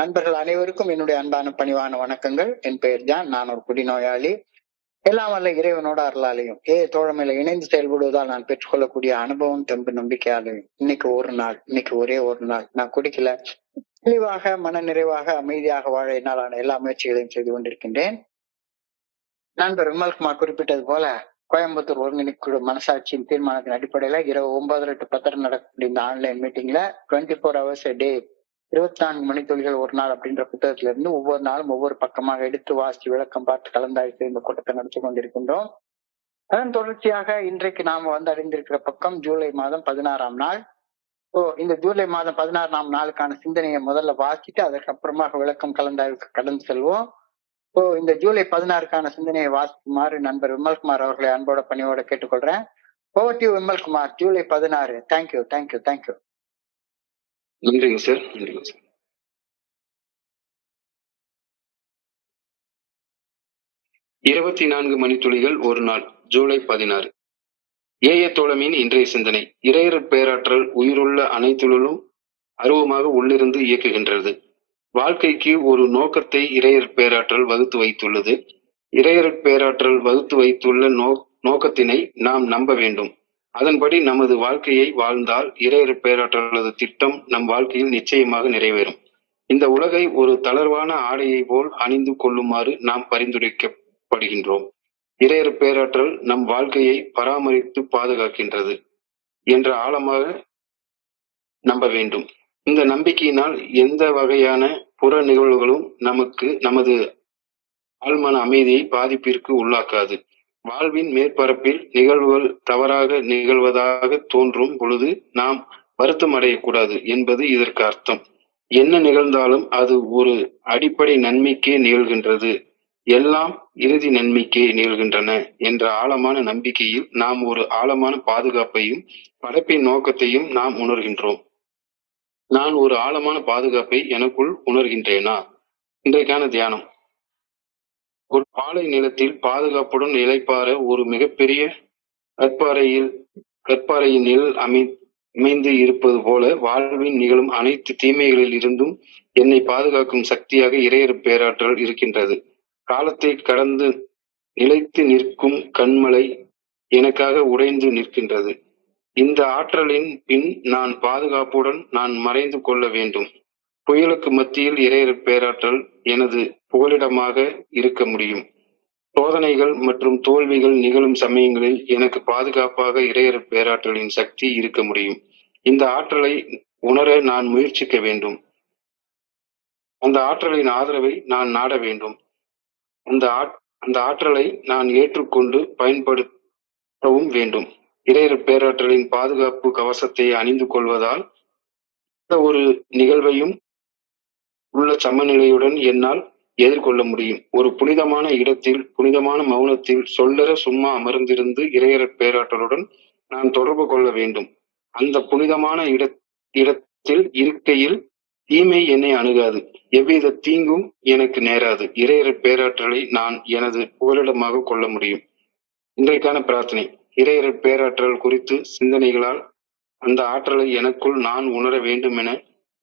நண்பர்கள் அனைவருக்கும் என்னுடைய அன்பான பணிவான வணக்கங்கள். என் பெயர் ஜான். நான் ஒரு குடிநோயாளி. எல்லாம் வல்ல இறைவனோட அருளாலையும் தோழமையில இணைந்து செயல்படுவதால் நான் பெற்றுக்கொள்ளக்கூடிய அனுபவம், தெம்பு, நம்பிக்கையாலையும் இன்னைக்கு ஒரே ஒரு நாள் நான் குடிக்கல, தெளிவாக, மன நிறைவாக, அமைதியாக வாழ என்னாலான எல்லா முயற்சிகளையும் செய்து கொண்டிருக்கின்றேன். நண்பர் விமல்குமார் குறிப்பிட்டது போல, கோயம்புத்தூர் ஒருங்கிணைக்குழு மனசாட்சியின் தீர்மானத்தின் அடிப்படையில இரவு 9:30 to 10:30 நடக்கக்கூடிய இந்த ஆன்லைன் மீட்டிங்ல 24 hours a day, 24 மணித்துளிகள் ஒரு நாள் அப்படின்ற புத்தகத்துல இருந்து ஒவ்வொரு நாளும் ஒவ்வொரு பக்கமாக எடுத்து வாசித்து விளக்கம் பார்த்து கலந்தாய்த்து இந்த கூட்டத்தை நடத்தி கொண்டிருக்கின்றோம். அதன் தொடர்ச்சியாக இன்றைக்கு நாம அடைந்திருக்கிற பக்கம் ஜூலை மாதம் 16ஆம் நாள். இந்த ஜூலை மாதம் 16ஆம் நாளுக்கான சிந்தனையை முதல்ல வாசிட்டு அதற்கப்புறமாக விளக்கம் கலந்தாய்வுக்கு கடந்து செல்வோம். இந்த ஜூலை 16க்கான சிந்தனையை வாசிக்குமாறு நண்பர் விமல்குமார் அவர்களை அன்போட பணியோட கேட்டுக்கொள்றேன். Over to Vimalkumar. ஜூலை 16. தேங்க்யூ. நன்றிங்க சார். நன்றிங்க சார். 24 மணித்துளிகள் ஒரு நாள், ஜூலை 16. ஏய தோழமையின் இன்றைய சிந்தனை. இறையர் பேராற்றல் உயிருள்ள அனைத்துள்ளும் அருவமாக உள்ளிருந்து இயக்குகின்றது. வாழ்க்கைக்கு ஒரு நோக்கத்தை இறையர் பேராற்றல் வகுத்து வைத்துள்ளது. இறையர் பேராற்றல் வகுத்து வைத்துள்ள நோக்கத்தினை நாம் நம்ப வேண்டும். அதன்படி நமது வாழ்க்கையை வாழ்ந்தால் இறையர் பேராற்றலது திட்டம் நம் வாழ்க்கையில் நிச்சயமாக நிறைவேறும். இந்த உலகை ஒரு தளர்வான ஆடையை போல் அணிந்து கொள்ளுமாறு நாம் பரிந்துரைக்கப்படுகின்றோம். இறையர் பேராற்றல் நம் வாழ்க்கையை பராமரித்து பாதுகாக்கின்றது என்ற ஆழமாக நம்ப வேண்டும். இந்த நம்பிக்கையினால் எந்த வகையான புற நிகழ்வுகளும் நமது ஆழ்மன அமைதியை பாதிப்பிற்கு உள்ளாக்காது. வாழ்வின் மேற்பரப்பில் நிகழ்வுகள் தவறாக நிகழ்வதாக தோன்றும் பொழுது நாம் வருத்தம் அடையக்கூடாது என்பது இதற்கு அர்த்தம். என்ன நிகழ்ந்தாலும் அது ஒரு அடிப்படை நன்மைக்கே நிகழ்கின்றது, எல்லாம் இறுதி நன்மைக்கே நிகழ்கின்றன என்ற ஆழமான நம்பிக்கையில் நாம் ஒரு ஆழமான பாதுகாப்பையும் படைப்பின் நோக்கத்தையும் நாம் உணர்கின்றோம். நான் ஒரு ஆழமான பாதுகாப்பை எனக்குள் உணர்கின்றேனா? இன்றைக்கான தியானம். ஒரு பாலை நிலத்தில் பாதுகாப்புடன் இளைப்பாற ஒரு மிகப்பெரிய கற்பாறையின் நிழல் அமைந்து இருப்பது போல வாழ்வின் நிகழும் அனைத்து தீமைகளில் இருந்தும் என்னை பாதுகாக்கும் சக்தியாக இறையர் பேராற்றல் இருக்கின்றது. காலத்தை கடந்து நிலைத்து நிற்கும் கண்மலை எனக்காக உடைந்து நிற்கின்றது. இந்த ஆற்றலின் பின் நான் பாதுகாப்புடன் நான் மறைந்து கொள்ள வேண்டும். புயலுக்கு மத்தியில் இறையர் பேராற்றல் எனது புகலிடமாக இருக்க முடியும். சோதனைகள் மற்றும் தோல்விகள் நிகழும் சமயங்களில் எனக்கு பாதுகாப்பாக இறையர் பேராற்றலின் சக்தி இருக்க முடியும். இந்த ஆற்றலை உணர நான் முயற்சிக்க வேண்டும். அந்த ஆற்றலின் ஆதரவை நான் நாட வேண்டும். அந்த ஆற்றலை நான் ஏற்றுக்கொண்டு பயன்படுத்தவும் வேண்டும். இறையர் பேராற்றலின் பாதுகாப்பு கவசத்தை அணிந்து கொள்வதால் எந்த ஒரு நிகழ்வையும் உள்ள சமநிலையுடன் என்னால் எதிர்கொள்ள முடியும். ஒரு புனிதமான இடத்தில், புனிதமான மௌனத்தில் சொல்லற சும்மா அமர்ந்திருந்து இறையர் பேராற்றலுடன் நான் தொடர்பு கொள்ள வேண்டும். அந்த புனிதமான இடத்தில் இருக்கையில் தீமை என்னை அணுகாது, எவ்வித தீங்கும் எனக்கு நேராது. இறையர் பேராற்றலை நான் எனது புகலிடமாக கொள்ள முடியும். இன்றைக்கான பிரார்த்தனை. இறையர் பேராற்றல் குறித்து சிந்தனைகளால் அந்த ஆற்றலை எனக்குள் நான் உணர வேண்டும் என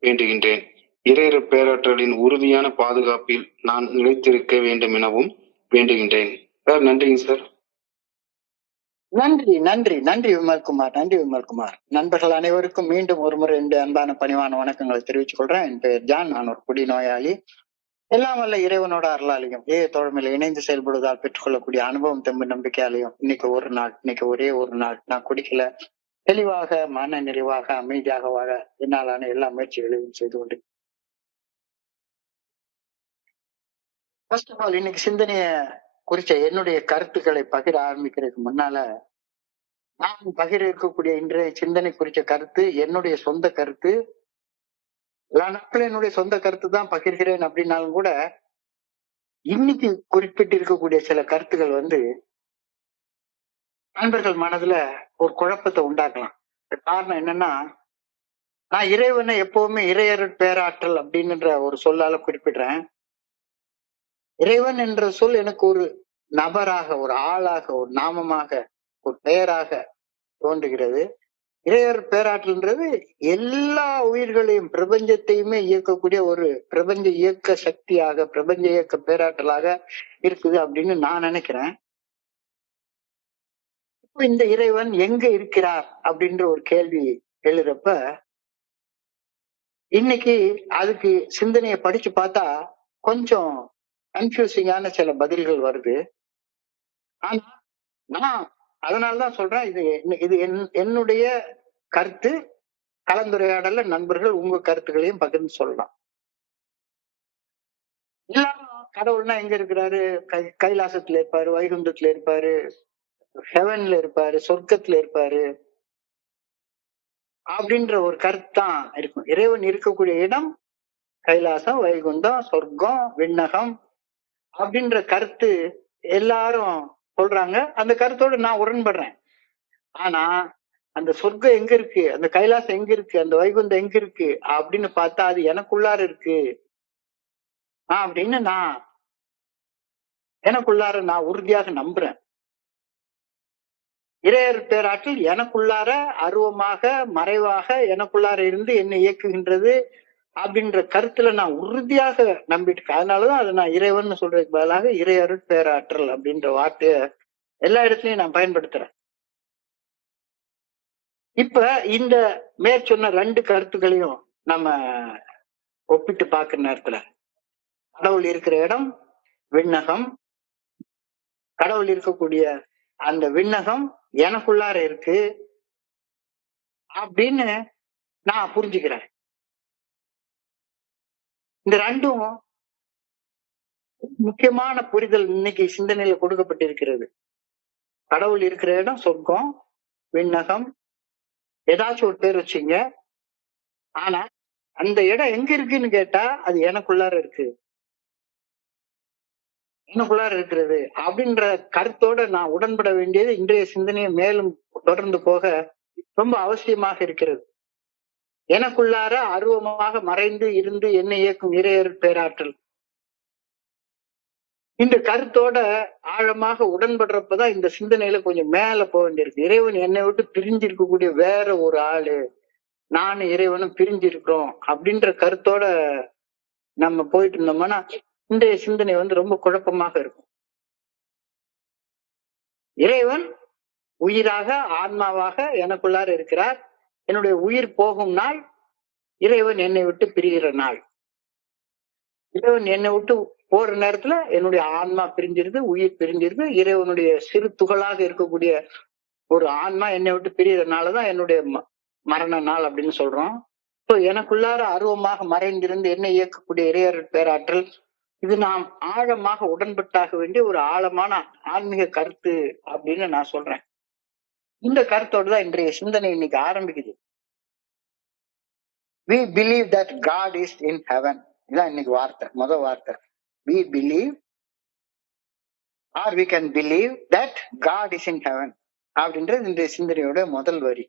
வேண்டுகின்றேன். இறையர் பேராற்றலின் உறுதியான பாதுகாப்பில் நான் நிலைத்திருக்க வேண்டும் எனவும் வேண்டுகின்றேன். சார், நன்றிங்க சார். நன்றி விமல்குமார். நண்பர்கள் அனைவருக்கும் மீண்டும் ஒரு முறை என்னுடைய அன்பான பணிவான வணக்கங்களை தெரிவித்துக் கொள்றேன். என் பெயர் ஜான். நான் ஒரு குடிநோயாளி. எல்லாம் வல்ல இறைவனோட அருளாலையும் தோழமையில இணைந்து செயல்படுவதால் பெற்றுக்கொள்ளக்கூடிய அனுபவம், தெம்பு, நம்பிக்கையாலையும் இன்னைக்கு ஒரே ஒரு நாள் நான் குடிக்கல, தெளிவாக, மன நிறைவாக, அமைதியாக வாழ என்னாலான எல்லா முயற்சிகளையும் செய்து கொண்டு ஃபர்ஸ்ட் ஆஃப் ஆல் இன்னைக்கு சிந்தனைய குறிச்ச என்னுடைய கருத்துக்களை பகிர ஆரம்பிக்கிறதுக்கு முன்னால நான் பகிர இருக்கக்கூடிய இன்றைய சிந்தனை குறிச்ச கருத்து என்னுடைய சொந்த கருத்து. எல்லா நாட்களும் என்னுடைய சொந்த கருத்து தான் பகிர்கிறேன் அப்படின்னாலும் கூட இன்னைக்கு குறிப்பிட்டு இருக்கக்கூடிய சில கருத்துக்கள் நண்பர்கள் மனதுல ஒரு குழப்பத்தை உண்டாக்கலாம். காரணம் என்னன்னா, நான் இறைவனை எப்பவுமே இறையர் பேராற்றல் அப்படின்ற ஒரு சொல்லால குறிப்பிடுறேன். இறைவன் என்ற சொல் எனக்கு ஒரு நபராக, ஒரு ஆளாக, ஒரு நாமமாக, ஒரு பெயராக தோன்றுகிறது. இறையர் பேராற்றல்ன்றது எல்லா உயிர்களையும் பிரபஞ்சத்தையுமே இயக்கக்கூடிய ஒரு பிரபஞ்ச இயக்க சக்தியாக, பிரபஞ்ச இயக்க பேராற்றலாக இருக்குது அப்படின்னு நான் நினைக்கிறேன். இப்போ இந்த இறைவன் எங்க இருக்கிறார் அப்படின்ற ஒரு கேள்வி எழுறப்ப, இன்னைக்கு அதுக்கு சிந்தனையை படிச்சு பார்த்தா கொஞ்சம் கன்ஃபியூசிங்கான சில பதில்கள் வருது. ஆனா நான் அதனாலதான் சொல்றேன், இது என்னுடைய கருத்து. கலந்துரையாடல நண்பர்கள் உங்க கருத்துக்களையும் பகிர்ந்து சொல்லலாம். எல்லாரும் கடவுள்னா எங்க இருக்கிறாரு? கைலாசத்துல இருப்பாரு, வைகுண்டத்துல இருப்பாரு, ஹெவன்ல இருப்பாரு, சொர்க்கத்துல இருப்பாரு அப்படின்ற ஒரு கருத்து தான் இருக்கும். இறைவன் இருக்கக்கூடிய இடம் கைலாசம், வைகுண்டம், சொர்க்கம், விண்ணகம் அப்படின்ற கருத்து எல்லாரும் சொல்றாங்க. அந்த கருத்தோடு நான் உடன்படுறேன். ஆனா அந்த சொர்க்கம் எங்க இருக்கு, அந்த கைலாசம் எங்க இருக்கு, அந்த வைகுண்டம் எங்க இருக்கு அப்படின்னு பார்த்தா அது எனக்குள்ளார இருக்கு அப்படின்னு எனக்குள்ளார நான் உறுதியாக நம்புறேன். இறையர் பேராற்றல் எனக்குள்ளார அருவமாக, மறைவாக எனக்குள்ளார இருந்து என்னை இயக்குகின்றது அப்படின்ற கருத்துல நான் உறுதியாக நம்பிட்டு இருக்கேன். அதனாலதான் அதை நான் இறைவன் சொல்றதுக்கு பதிலாக இறையருட் பேராற்றல் அப்படின்ற வார்த்தைய எல்லா இடத்துலயும் நான் பயன்படுத்துறேன். இப்ப இந்த மேற்சொன்ன 2 கருத்துக்களையும் நம்ம ஒப்பிட்டு பார்க்கிற நேரத்துல, கடவுள் இருக்கிற இடம் விண்ணகம், கடவுள் இருக்கக்கூடிய அந்த விண்ணகம் எனக்குள்ளார இருக்கு அப்படின்னு நான் புரிஞ்சுக்கிறேன். இந்த 2ம் முக்கியமான புரிதல் இன்னைக்கு சிந்தனையில கொடுக்கப்பட்டிருக்கிறது. கடவுள் இருக்கிற இடம் சொர்க்கம், விண்ணகம், ஏதாச்சும் ஒரு பேர் வச்சுங்க. ஆனா அந்த இடம் எங்க இருக்குன்னு கேட்டா அது எனக்குள்ளார இருக்கு, எனக்குள்ளார இருக்கிறது அப்படின்ற கருத்தோட நான் உடன்பட வேண்டியது இன்றைய சிந்தனையை மேலும் தொடர்ந்து போக ரொம்ப அவசியமாக இருக்கிறது. எனக்குள்ளார அருவமாக மறைந்து இருந்து என்னை இயக்கும் இறையர் பேராற்றல், இந்த கருத்தோட ஆழமாக உடன்படுறப்பதான் இந்த சிந்தனையில கொஞ்சம் மேல போக வேண்டியிருக்கு. இறைவன் என்னை விட்டு பிரிஞ்சு இருக்கக்கூடிய வேற ஒரு ஆளு, நானும் இறைவனும் பிரிஞ்சு இருக்கிறோம் அப்படின்ற கருத்தோட நம்ம போயிட்டு இருந்தோம்னா இன்றைய சிந்தனை ரொம்ப குழப்பமாக இருக்கும். இறைவன் உயிராக, ஆன்மாவாக எனக்குள்ளார இருக்கிறார். என்னுடைய உயிர் போகும் நாள் இறைவன் என்னை விட்டு பிரிகிற நாள். இறைவன் என்னை விட்டு போற நேரத்துல என்னுடைய ஆன்மா பிரிஞ்சிருது, உயிர் பிரிஞ்சிருது. இறைவனுடைய சிறு துகளாக இருக்கக்கூடிய ஒரு ஆன்மா என்னை விட்டு பிரியறதுனாலதான் என்னுடைய மரண நாள் அப்படின்னு சொல்றோம். இப்போ எனக்குள்ளார அருவமாக மறைந்திருந்து என்னை இயக்கக்கூடிய இறையர் பேராற்றல், இது நாம் ஆழமாக உடன்பட்டாக வேண்டிய ஒரு ஆழமான ஆன்மீக கருத்து அப்படின்னு நான் சொல்றேன். இந்த கருத்தோடு தான் இன்றைய சிந்தனை இன்னைக்கு ஆரம்பிக்குது. We believe that God is in heaven. இதான் இன்னைக்கு வார்த்தை, முதல் வார்த்தை. We believe or we can believe that God is in heaven அப்படின்றது இந்த சிந்தனையோட முதல் வரி.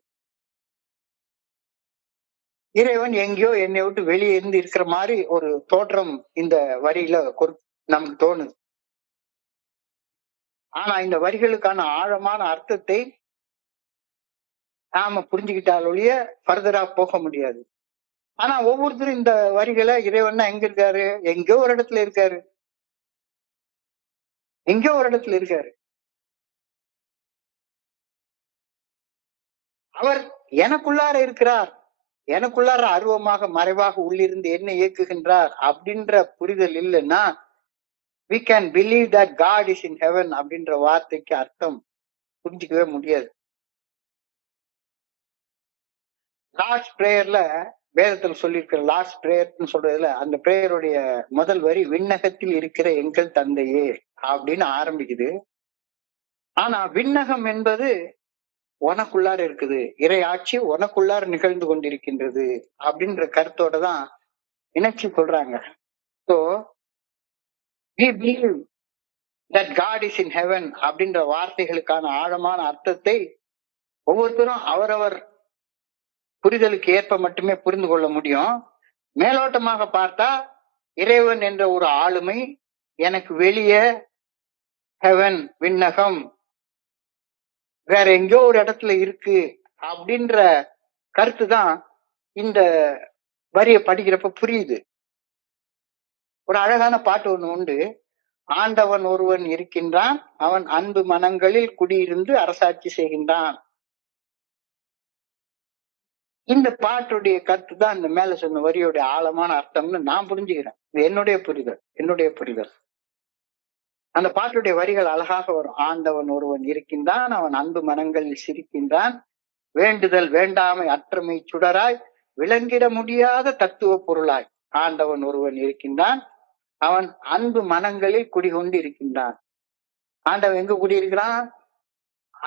இறைவன் எங்கேயோ என்னை விட்டு வெளியே இருந்து இருக்கிற மாதிரி ஒரு தோற்றம் இந்த வரியில நமக்கு தோணுது. ஆனா இந்த வரிகளுக்கான ஆழமான அர்த்தத்தை நாம புரிஞ்சுக்கிட்டாலொழிய ஃபர்தரா போக முடியாது. ஆனா ஒவ்வொருத்தரும் இந்த வரிகளை இறைவன் எங்க இருக்காரு, எங்கேயோ ஒரு இடத்துல இருக்காரு, எங்கேயோ ஒரு இடத்துல இருக்காரு. அவர் எனக்குள்ளார இருக்கிறார், எனக்குள்ளார அருவமாக மறைவாக உள்ளிருந்து என்ன இயக்குகின்றார் அப்படின்ற புரிதல் இல்லைன்னா we can believe that God is in heaven அப்படின்ற வார்த்தைக்கு அர்த்தம் புரிஞ்சுக்கவே முடியாது. லார்ட்ஸ் பிரேயர்ல வேதத்துல சொல்லியிருக்கிற லார்ட்ஸ் பிரேயர்னு சொல்றதுல அந்த பிரேயருடைய முதல் வரி விண்ணகத்தில் இருக்கிற எங்கள் தந்தையே அப்படின்னு ஆரம்பிக்குது. ஆனா விண்ணகம் என்பது உனக்குள்ளார இருக்குது, இறை ஆட்சி உனக்குள்ளார நிகழ்ந்து கொண்டிருக்கின்றது அப்படின்ற கருத்தோட தான் இணைச்சு சொல்றாங்க. So we believe that God is in heaven அப்படின்ற வார்த்தைகளுக்கான ஆழமான அர்த்தத்தை ஒவ்வொருத்தரும் அவரவர் புரிதலுக்கு ஏற்ப மட்டுமே புரிந்து கொள்ள முடியும். மேலோட்டமாக பார்த்தா இறைவன் என்ற ஒரு ஆளுமை எனக்கு வெளியே ஹெவன், விண்ணகம், வேற எங்கேயோ ஒரு இடத்துல இருக்கு அப்படின்ற கருத்து தான் இந்த வரியை படிக்கிறப்ப புரியுது. ஒரு அழகான பாட்டு ஒண்ணு உண்டு. ஆண்டவன் ஒருவன் இருக்கின்றான், அவன் அன்பு மனங்களில் குடியிருந்து அரசாட்சி செய்கின்றான். இந்த பாட்டுடைய கருத்து தான் இந்த மேல சொன்ன வரியோட ஆழமான அர்த்தம்னு நான் புரிஞ்சுக்கிறேன். இது என்னுடைய புரிதல். அந்த பாட்டுடைய வரிகள் அழகாக வரும். ஆண்டவன் ஒருவன் இருக்கின்றான், அவன் அன்பு மனங்களில் சிரிக்கின்றான், வேண்டுதல் வேண்டாமை அற்றமை சுடராய் விளங்கிட முடியாத தத்துவ பொருளாய் ஆண்டவன் ஒருவன் இருக்கின்றான், அவன் அன்பு மனங்களில் குடிகொண்டு இருக்கின்றான். ஆண்டவன் எங்க குடியிருக்கிறான்?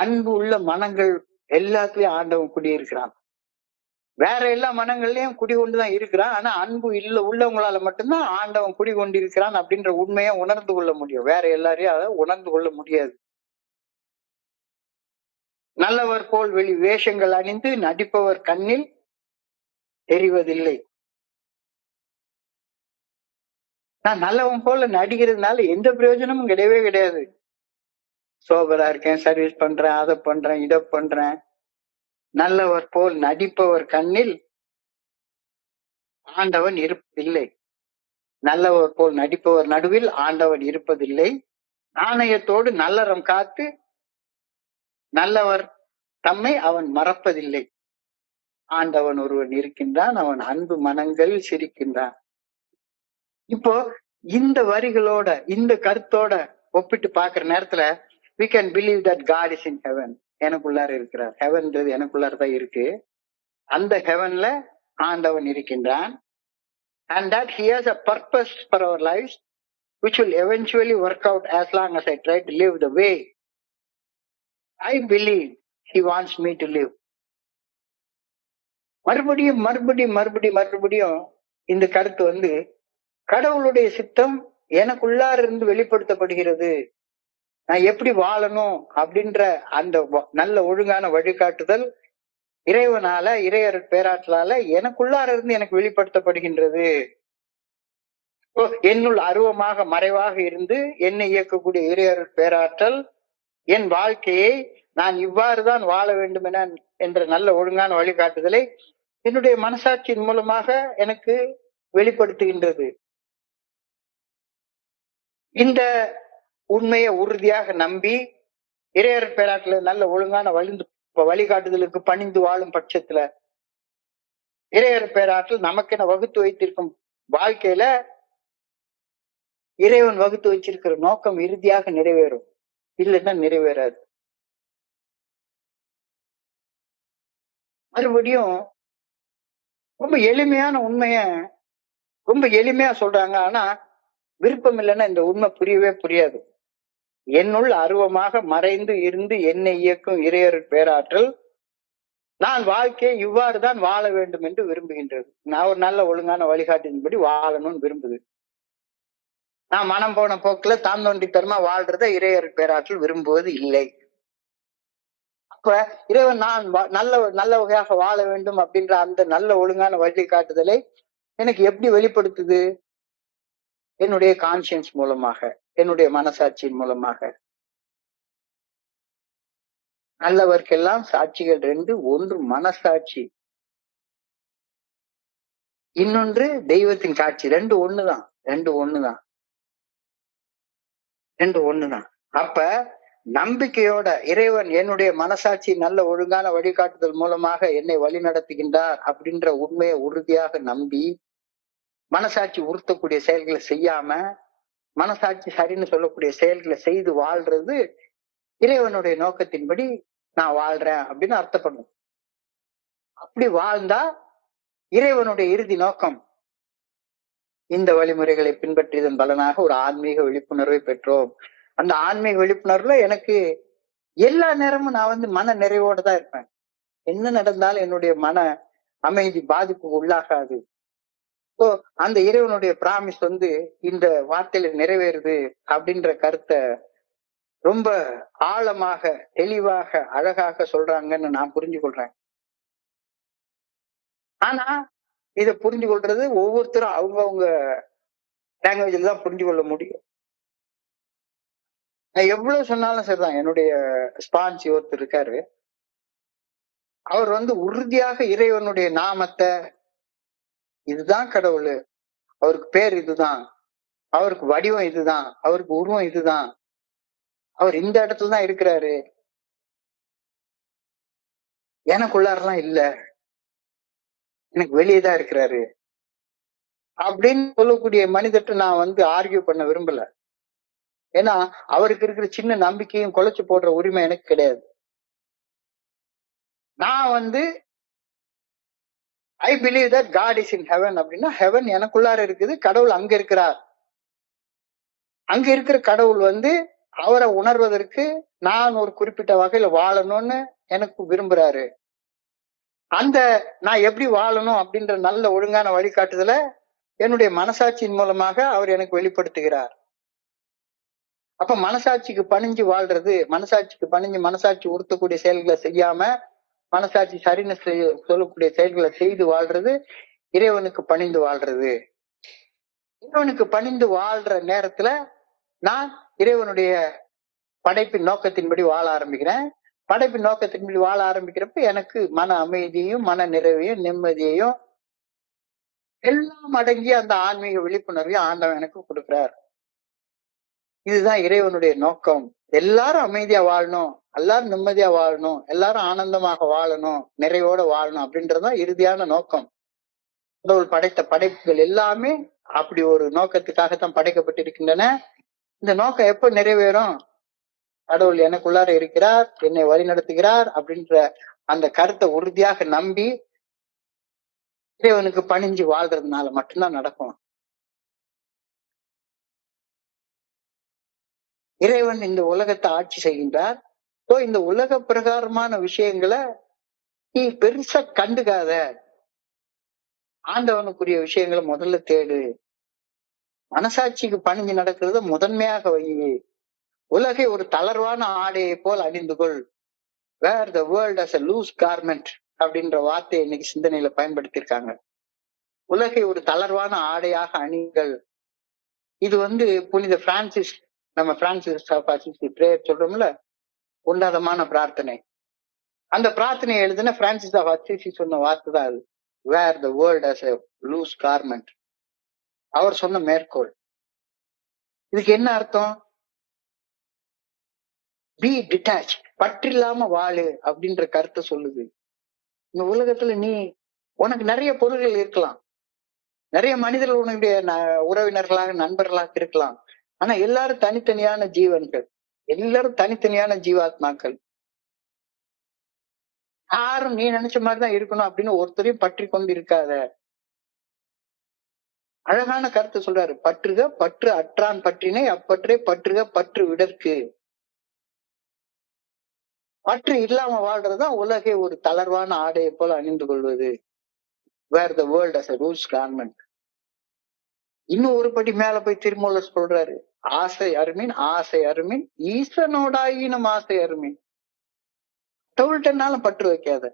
அன்பு உள்ள மனங்கள் எல்லாத்துலயும் ஆண்டவன் குடியிருக்கிறான். வேற எல்லா மனங்கள்லயும் குடிகொண்டுதான் இருக்கிறான். ஆனா அன்பு உள்ளவங்களால மட்டும்தான் ஆண்டவன் குடிகொண்டு இருக்கிறான் அப்படின்ற உண்மையை உணர்ந்து கொள்ள முடியும். வேற எல்லாரையும் அதை உணர்ந்து கொள்ள முடியாது. நல்லவர் போல் வெளி வேஷங்கள் அணிந்து நடிப்பவர் கண்ணில் தெரிவதில்லை. நான் நல்லவன் போல நடிக்கிறதுனால எந்த பிரயோஜனமும் கிடையவே கிடையாது. சோபரா இருக்கேன், சர்வீஸ் பண்றேன், அதை பண்றேன், இதை பண்றேன். நல்லவர் போல் நடிப்பவர் கண்ணில் ஆண்டவன் இருப்பதில்லை. நல்லவர் போல் நடிப்பவர் நடுவில் ஆண்டவன் இருப்பதில்லை. நாணயத்தோடு நல்லறம் காத்து நல்லவர் தம்மை அவன் மறப்பதில்லை. ஆண்டவன் ஒருவன் இருக்கின்றான், அவன் அன்பு மனங்கள் சிரிக்கின்றான். இப்போ இந்த வரிகளோட இந்த கருத்தோட ஒப்பிட்டு பாக்குற நேரத்துல we can believe that God is in heaven. எனக்குள்ளார இருக்கிறார். ஹெவன்ன்றது எனக்குள்ளார தான் இருக்கு. அந்த ஹெவன்ல ஆண்டவன் இருக்கின்றான். And that he has a purpose for our lives which will eventually work out as long as I try to live the way I believe he wants me to live. மறுபடியும் இந்த கருத்து கடவுளுடைய சித்தம் எனக்குள்ளார இருந்து வெளிப்படுத்தப்படுகிறது. நான் எப்படி வாழணும் அப்படின்ற அந்த நல்ல ஒழுங்கான வழிகாட்டுதல் இறைவனால, இறையர் பேராற்றலால எனக்குள்ளார இருந்து எனக்கு வெளிப்படுத்தப்படுகின்றது. என்னுள் அருவமாக மறைவாக இருந்து என்னை இயக்கக்கூடிய இறையர் பேராற்றல் என் வாழ்க்கையை நான் இவ்வாறுதான் வாழ வேண்டும் என்ற நல்ல ஒழுங்கான வழிகாட்டுதலை என்னுடைய மனசாட்சியின் மூலமாக எனக்கு வெளிப்படுத்துகின்றது. இந்த உண்மையை உறுதியாக நம்பி இறையர் பேராற்றல நல்ல ஒழுங்கான வழிகாட்டுதலுக்கு பணிந்து வாழும் பட்சத்துல இறையர் பேராற்றல் நமக்கென வகுத்து வைத்திருக்கும் வாழ்க்கையில இறைவன் வகுத்து வச்சிருக்கிற நோக்கம் இறுதியாக நிறைவேறும். இல்லைன்னா நிறைவேறாது. மறுபடியும் ரொம்ப எளிமையான உண்மைய ரொம்ப எளிமையா சொல்றாங்க. ஆனா விருப்பம் இல்லைன்னா இந்த உண்மை புரியவே புரியாது. என்னுள் அருவமாக மறைந்து இருந்து என்னை இயக்கும் இறையர் பேராற்றல் நான் வாழ்க்கையை இவ்வாறுதான் வாழ வேண்டும் என்று விரும்புகின்றது. நான் ஒரு நல்ல ஒழுங்கான வழிகாட்டின்படி வாழணும்னு விரும்புது. நான் மனம் போன போக்குல தான் தோண்டித்தனமா வாழ்றத இறையர் பேராற்றல் விரும்புவது இல்லை. அப்ப இறைவன் நான் நல்ல வகையாக வாழ வேண்டும் அப்படின்ற அந்த நல்ல ஒழுங்கான வழிகாட்டுதலை எனக்கு எப்படி வெளிப்படுத்துது? என்னுடைய கான்சியன்ஸ் மூலமாக, என்னுடைய மனசாட்சியின் மூலமாக. நல்லவர்க்கெல்லாம் சாட்சிகள் 2. ஒன்று மனசாட்சி, இன்னொன்று தெய்வத்தின் காட்சி. 2 ஒண்ணுதான். அப்ப நம்பிக்கையோட இறைவன் என்னுடைய மனசாட்சி நல்ல ஒழுங்கான வழிகாட்டுதல் மூலமாக என்னை வழி நடத்துகின்றார் அப்படின்ற உண்மையை உறுதியாக நம்பி மனசாட்சி உறுத்தக்கூடிய செயல்களை செய்யாம மனசாட்சி சரின்னு சொல்லக்கூடிய செயல்களை செய்து வாழ்றது இறைவனுடைய நோக்கத்தின்படி நான் வாழ்றேன் அப்படின்னு அர்த்தப்படும். அப்படி வாழ்ந்தா இறைவனுடைய இறுதி நோக்கம் இந்த வழிமுறைகளை பின்பற்றியதன் பலனாக ஒரு ஆன்மீக விழிப்புணர்வை பெற்றோம். அந்த ஆன்மீக விழிப்புணர்வுல எனக்கு எல்லா நேரமும் நான் மன நிறைவோட தான் இருப்பேன். என்ன நடந்தாலும் என்னுடைய மன அமைதி பாதிப்புக்கு உள்ளாகாது. அந்த இறைவனுடைய பிராமிஸ் இந்த வார்த்தையில நிறைவேறுது அப்படின்ற கருத்தை ரொம்ப ஆழமாக தெளிவாக அழகாக சொல்றாங்கன்னு நான் புரிஞ்சு கொள்றேன். ஆனா இத புரிஞ்சு கொள்றது ஒவ்வொருத்தரும் அவங்கவுங்க லாங்குவேஜ்ல தான் புரிஞ்சு கொள்ள முடியும். நான் எவ்வளவு சொன்னாலும் சரிதான். என்னுடைய ஸ்பான்சி ஒருத்தர் இருக்காரு. அவர் உறுதியாக இறைவனுடைய நாமத்தை, இதுதான் கடவுள், அவருக்கு பேர் இதுதான், அவருக்கு வடிவம் இதுதான், அவருக்கு உருவம் இதுதான், அவர் இந்த இடத்துலதான் இருக்கிறாரு, எனக்குள்ளாரெல்லாம் இல்ல, எனக்கு வெளியேதான் இருக்கிறாரு அப்படின்னு சொல்லக்கூடிய மனிதர்கிட்ட நான் ஆர்கியூ பண்ண விரும்பல. ஏன்னா அவருக்கு இருக்கிற சின்ன நம்பிக்கையும் குலைச்சு போடுற உரிமை எனக்கு கிடையாது. நான் I believe that God is in heaven அப்படின்னா, ஹெவன் எனக்குள்ளார இருக்குது, கடவுள் அங்க இருக்கிறார். அங்க இருக்கிற கடவுள் அவரை உணர்வதற்கு நான் ஒரு குறிப்பிட்ட வகையில வாழணும்னு எனக்கு விரும்புறாரு. அந்த நான் எப்படி வாழணும் அப்படின்ற நல்ல ஒழுங்கான வழிகாட்டுதல என்னுடைய மனசாட்சியின் மூலமாக அவர் எனக்கு வெளிப்படுத்துகிறார். அப்ப மனசாட்சிக்கு பணிஞ்சு வாழ்றது, மனசாட்சிக்கு பணிஞ்சு மனசாட்சி உறுத்தக்கூடிய செயல்களை செய்யாம மனசாட்சி சரின்னு சொல்லக்கூடிய செயல்களை செய்து வாழ்றது இறைவனுக்கு பணிந்து வாழ்றது. இறைவனுக்கு பணிந்து வாழ்ற நேரத்துல நான் இறைவனுடைய படைப்பின் நோக்கத்தின்படி வாழ ஆரம்பிக்கிறேன். படைப்பின் நோக்கத்தின்படி வாழ ஆரம்பிக்கிறப்ப எனக்கு மன அமைதியையும் மன நிறைவையும் நிம்மதியையும் எல்லாம் அடங்கிய அந்த ஆன்மீக விழிப்புணர்வையும் ஆண்டவன் எனக்கு கொடுக்கிறார். இதுதான் இறைவனுடைய நோக்கம். எல்லாரும் அமைதியா வாழணும், எல்லாரும் நிம்மதியா வாழணும், எல்லாரும் ஆனந்தமாக வாழணும், நிறைவோட வாழணும் அப்படின்றதுதான் இறுதியான நோக்கம். கடவுள் படைத்த படைப்புகள் எல்லாமே அப்படி ஒரு நோக்கத்துக்காகத்தான் படைக்கப்பட்டிருக்கின்றன. இந்த நோக்கம் எப்ப நிறைவேறும்? கடவுள் எனக்குள்ளார இருக்கிறார், என்னை வழி நடத்துகிறார் அப்படின்ற அந்த கருத்தை உறுதியாக நம்பி இறைவனுக்கு பணிஞ்சு வாழ்றதுனால மட்டும்தான் நடக்கும். இறைவன் இந்த உலகத்தை ஆட்சி செய்கின்றார். இந்த உலக பிரகாரமான விஷயங்களை நீ பெருசா கண்டுக்காத, ஆண்டவனுக்குரிய விஷயங்களை முதல்ல தேடு, மனசாட்சிக்கு பணிஞ்சு நடக்கிறத முதன்மையாக வை, உலகை ஒரு தளர்வான ஆடையை போல் அணிந்து கொள், wear the world as a loose garment அப்படின்ற வார்த்தையை இன்னைக்கு சிந்தனையில பயன்படுத்தியிருக்காங்க. உலகை ஒரு தளர்வான ஆடையாக அணிங்கள். இது புனித பிரான்சிஸ், நம்ம பிரான்சிஸ் ஆஃப் அசிசி பிரேயர் சொல்றோம்ல, உன்னதமான பிரார்த்தனை. அந்த பிரார்த்தனையை எழுதின பிரான்சிஸ் ஆஃப் அசிசி சொன்ன வார்த்தை தான் அது, wear the world as a loose garment. அவர் சொன்ன மேற்கோள். இதுக்கு என்ன அர்த்தம்? பி டிட்டாச், பற்றில்லாம வாழு அப்படின்ற கருத்தை சொல்லுது. இந்த உலகத்துல நீ உனக்கு நிறைய பொருள்கள் இருக்கலாம், நிறைய மனிதர்கள் உன்னுடைய உறவினர்களாக நண்பர்களாக இருக்கலாம், ஆனா எல்லாரும் தனித்தனியான ஜீவன்கள், எல்லாரும் தனித்தனியான ஜீவாத்மாக்கள். யாரும் நீ நினைச்ச மாதிரிதான் இருக்கணும் அப்படின்னு ஒருத்தரையும் பற்றி கொண்டு இருக்காத. அழகான கருத்து சொல்றாரு, பற்றுக பற்று அற்றான் பற்றினை அப்பற்றே பற்றுக பற்று விடற்கு. பற்று இல்லாம வாழ்றதுதான் உலகை ஒரு தளர்வான ஆடையை போல அணிந்து கொள்வது, wear the world as a loose garment. இன்னும் ஒரு படி மேல போய் திருமூலர் சொல்றாரு, ஆசை அருமின் ஆசை அருமின் ஈசனோடாயினும் ஆசை அருமின். கடவுள்கிட்டனாலும் பற்று வைக்காத,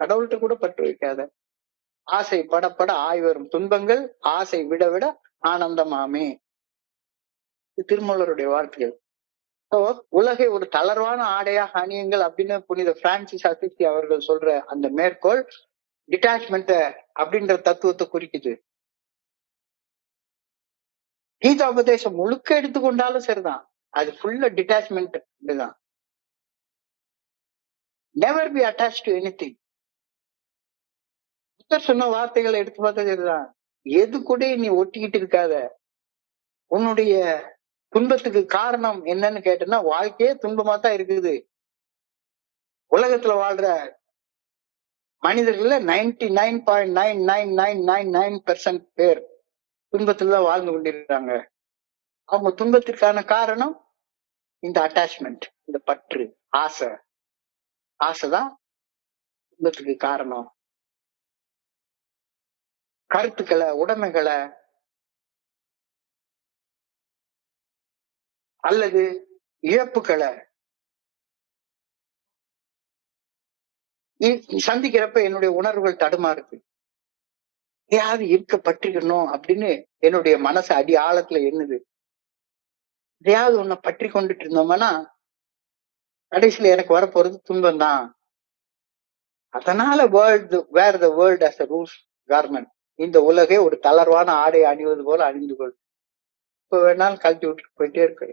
கடவுள்கிட்ட கூட பற்று வைக்காத. ஆசை படப்பட ஆய்வரும் துன்பங்கள் ஆசை விட விட ஆனந்தமாமே. திருமூலருடைய வார்த்தைகள். உலகை ஒரு தளர்வான ஆடையாக அணியுங்கள் அப்படின்னு புனித பிரான்சிஸ் அசிசி அவர்கள் சொல்ற அந்த மேற்கோள் டிட்டாச்மெண்ட் அப்படின்ற தத்துவத்தை குறிக்குது. கீதாபதேசம் முழுக்க எடுத்துக்கொண்டாலும் சரிதான், அது ஃபுல்லா டிட்டாச்மெண்ட் இதுதான். Never be attach to anything. புத்தர் சொன்ன வார்த்தைகளை எடுத்து பார்த்தா சரிதான், எது கூட நீ ஒட்டிக்கிட்டு இருக்காத. உன்னுடைய துன்பத்துக்கு காரணம் என்னன்னு கேட்டேன்னா, வாழ்க்கையே துன்பமா தான் இருக்குது. உலகத்துல வாழ்ற மனிதர்கள்ல 99.99999% பேர் துன்பத்துலதான் வாழ்ந்து கொண்டிருக்காங்க. அவங்க துன்பத்திற்கான காரணம் இந்த அட்டாச்மெண்ட், இந்த பற்று, ஆசை. ஆசைதான் துன்பத்துக்கு காரணம். கருத்துக்களை, உடைமைகளை அல்லது இழப்புகளை சந்திக்கிறப்ப என்னுடைய உணர்வுகள் தடுமாறுது. எதையாவது இருக்க பற்றிக்கணும் அப்படின்னு என்னுடைய மனசு அடி ஆழத்துல எண்ணுது. எதையாவது ஒன்ன பற்றி கொண்டுட்டு இருந்தோம்னா கடைசியில எனக்கு வரப்போறது துன்பம் தான். அதனால wear the world as a loose garment, இந்த உலகே ஒரு தளர்வான ஆடை அணிவது போல அணிந்து கொள். இப்ப வேணாலும் கழட்டி விட்டுட்டு போயிட்டே இருக்கு.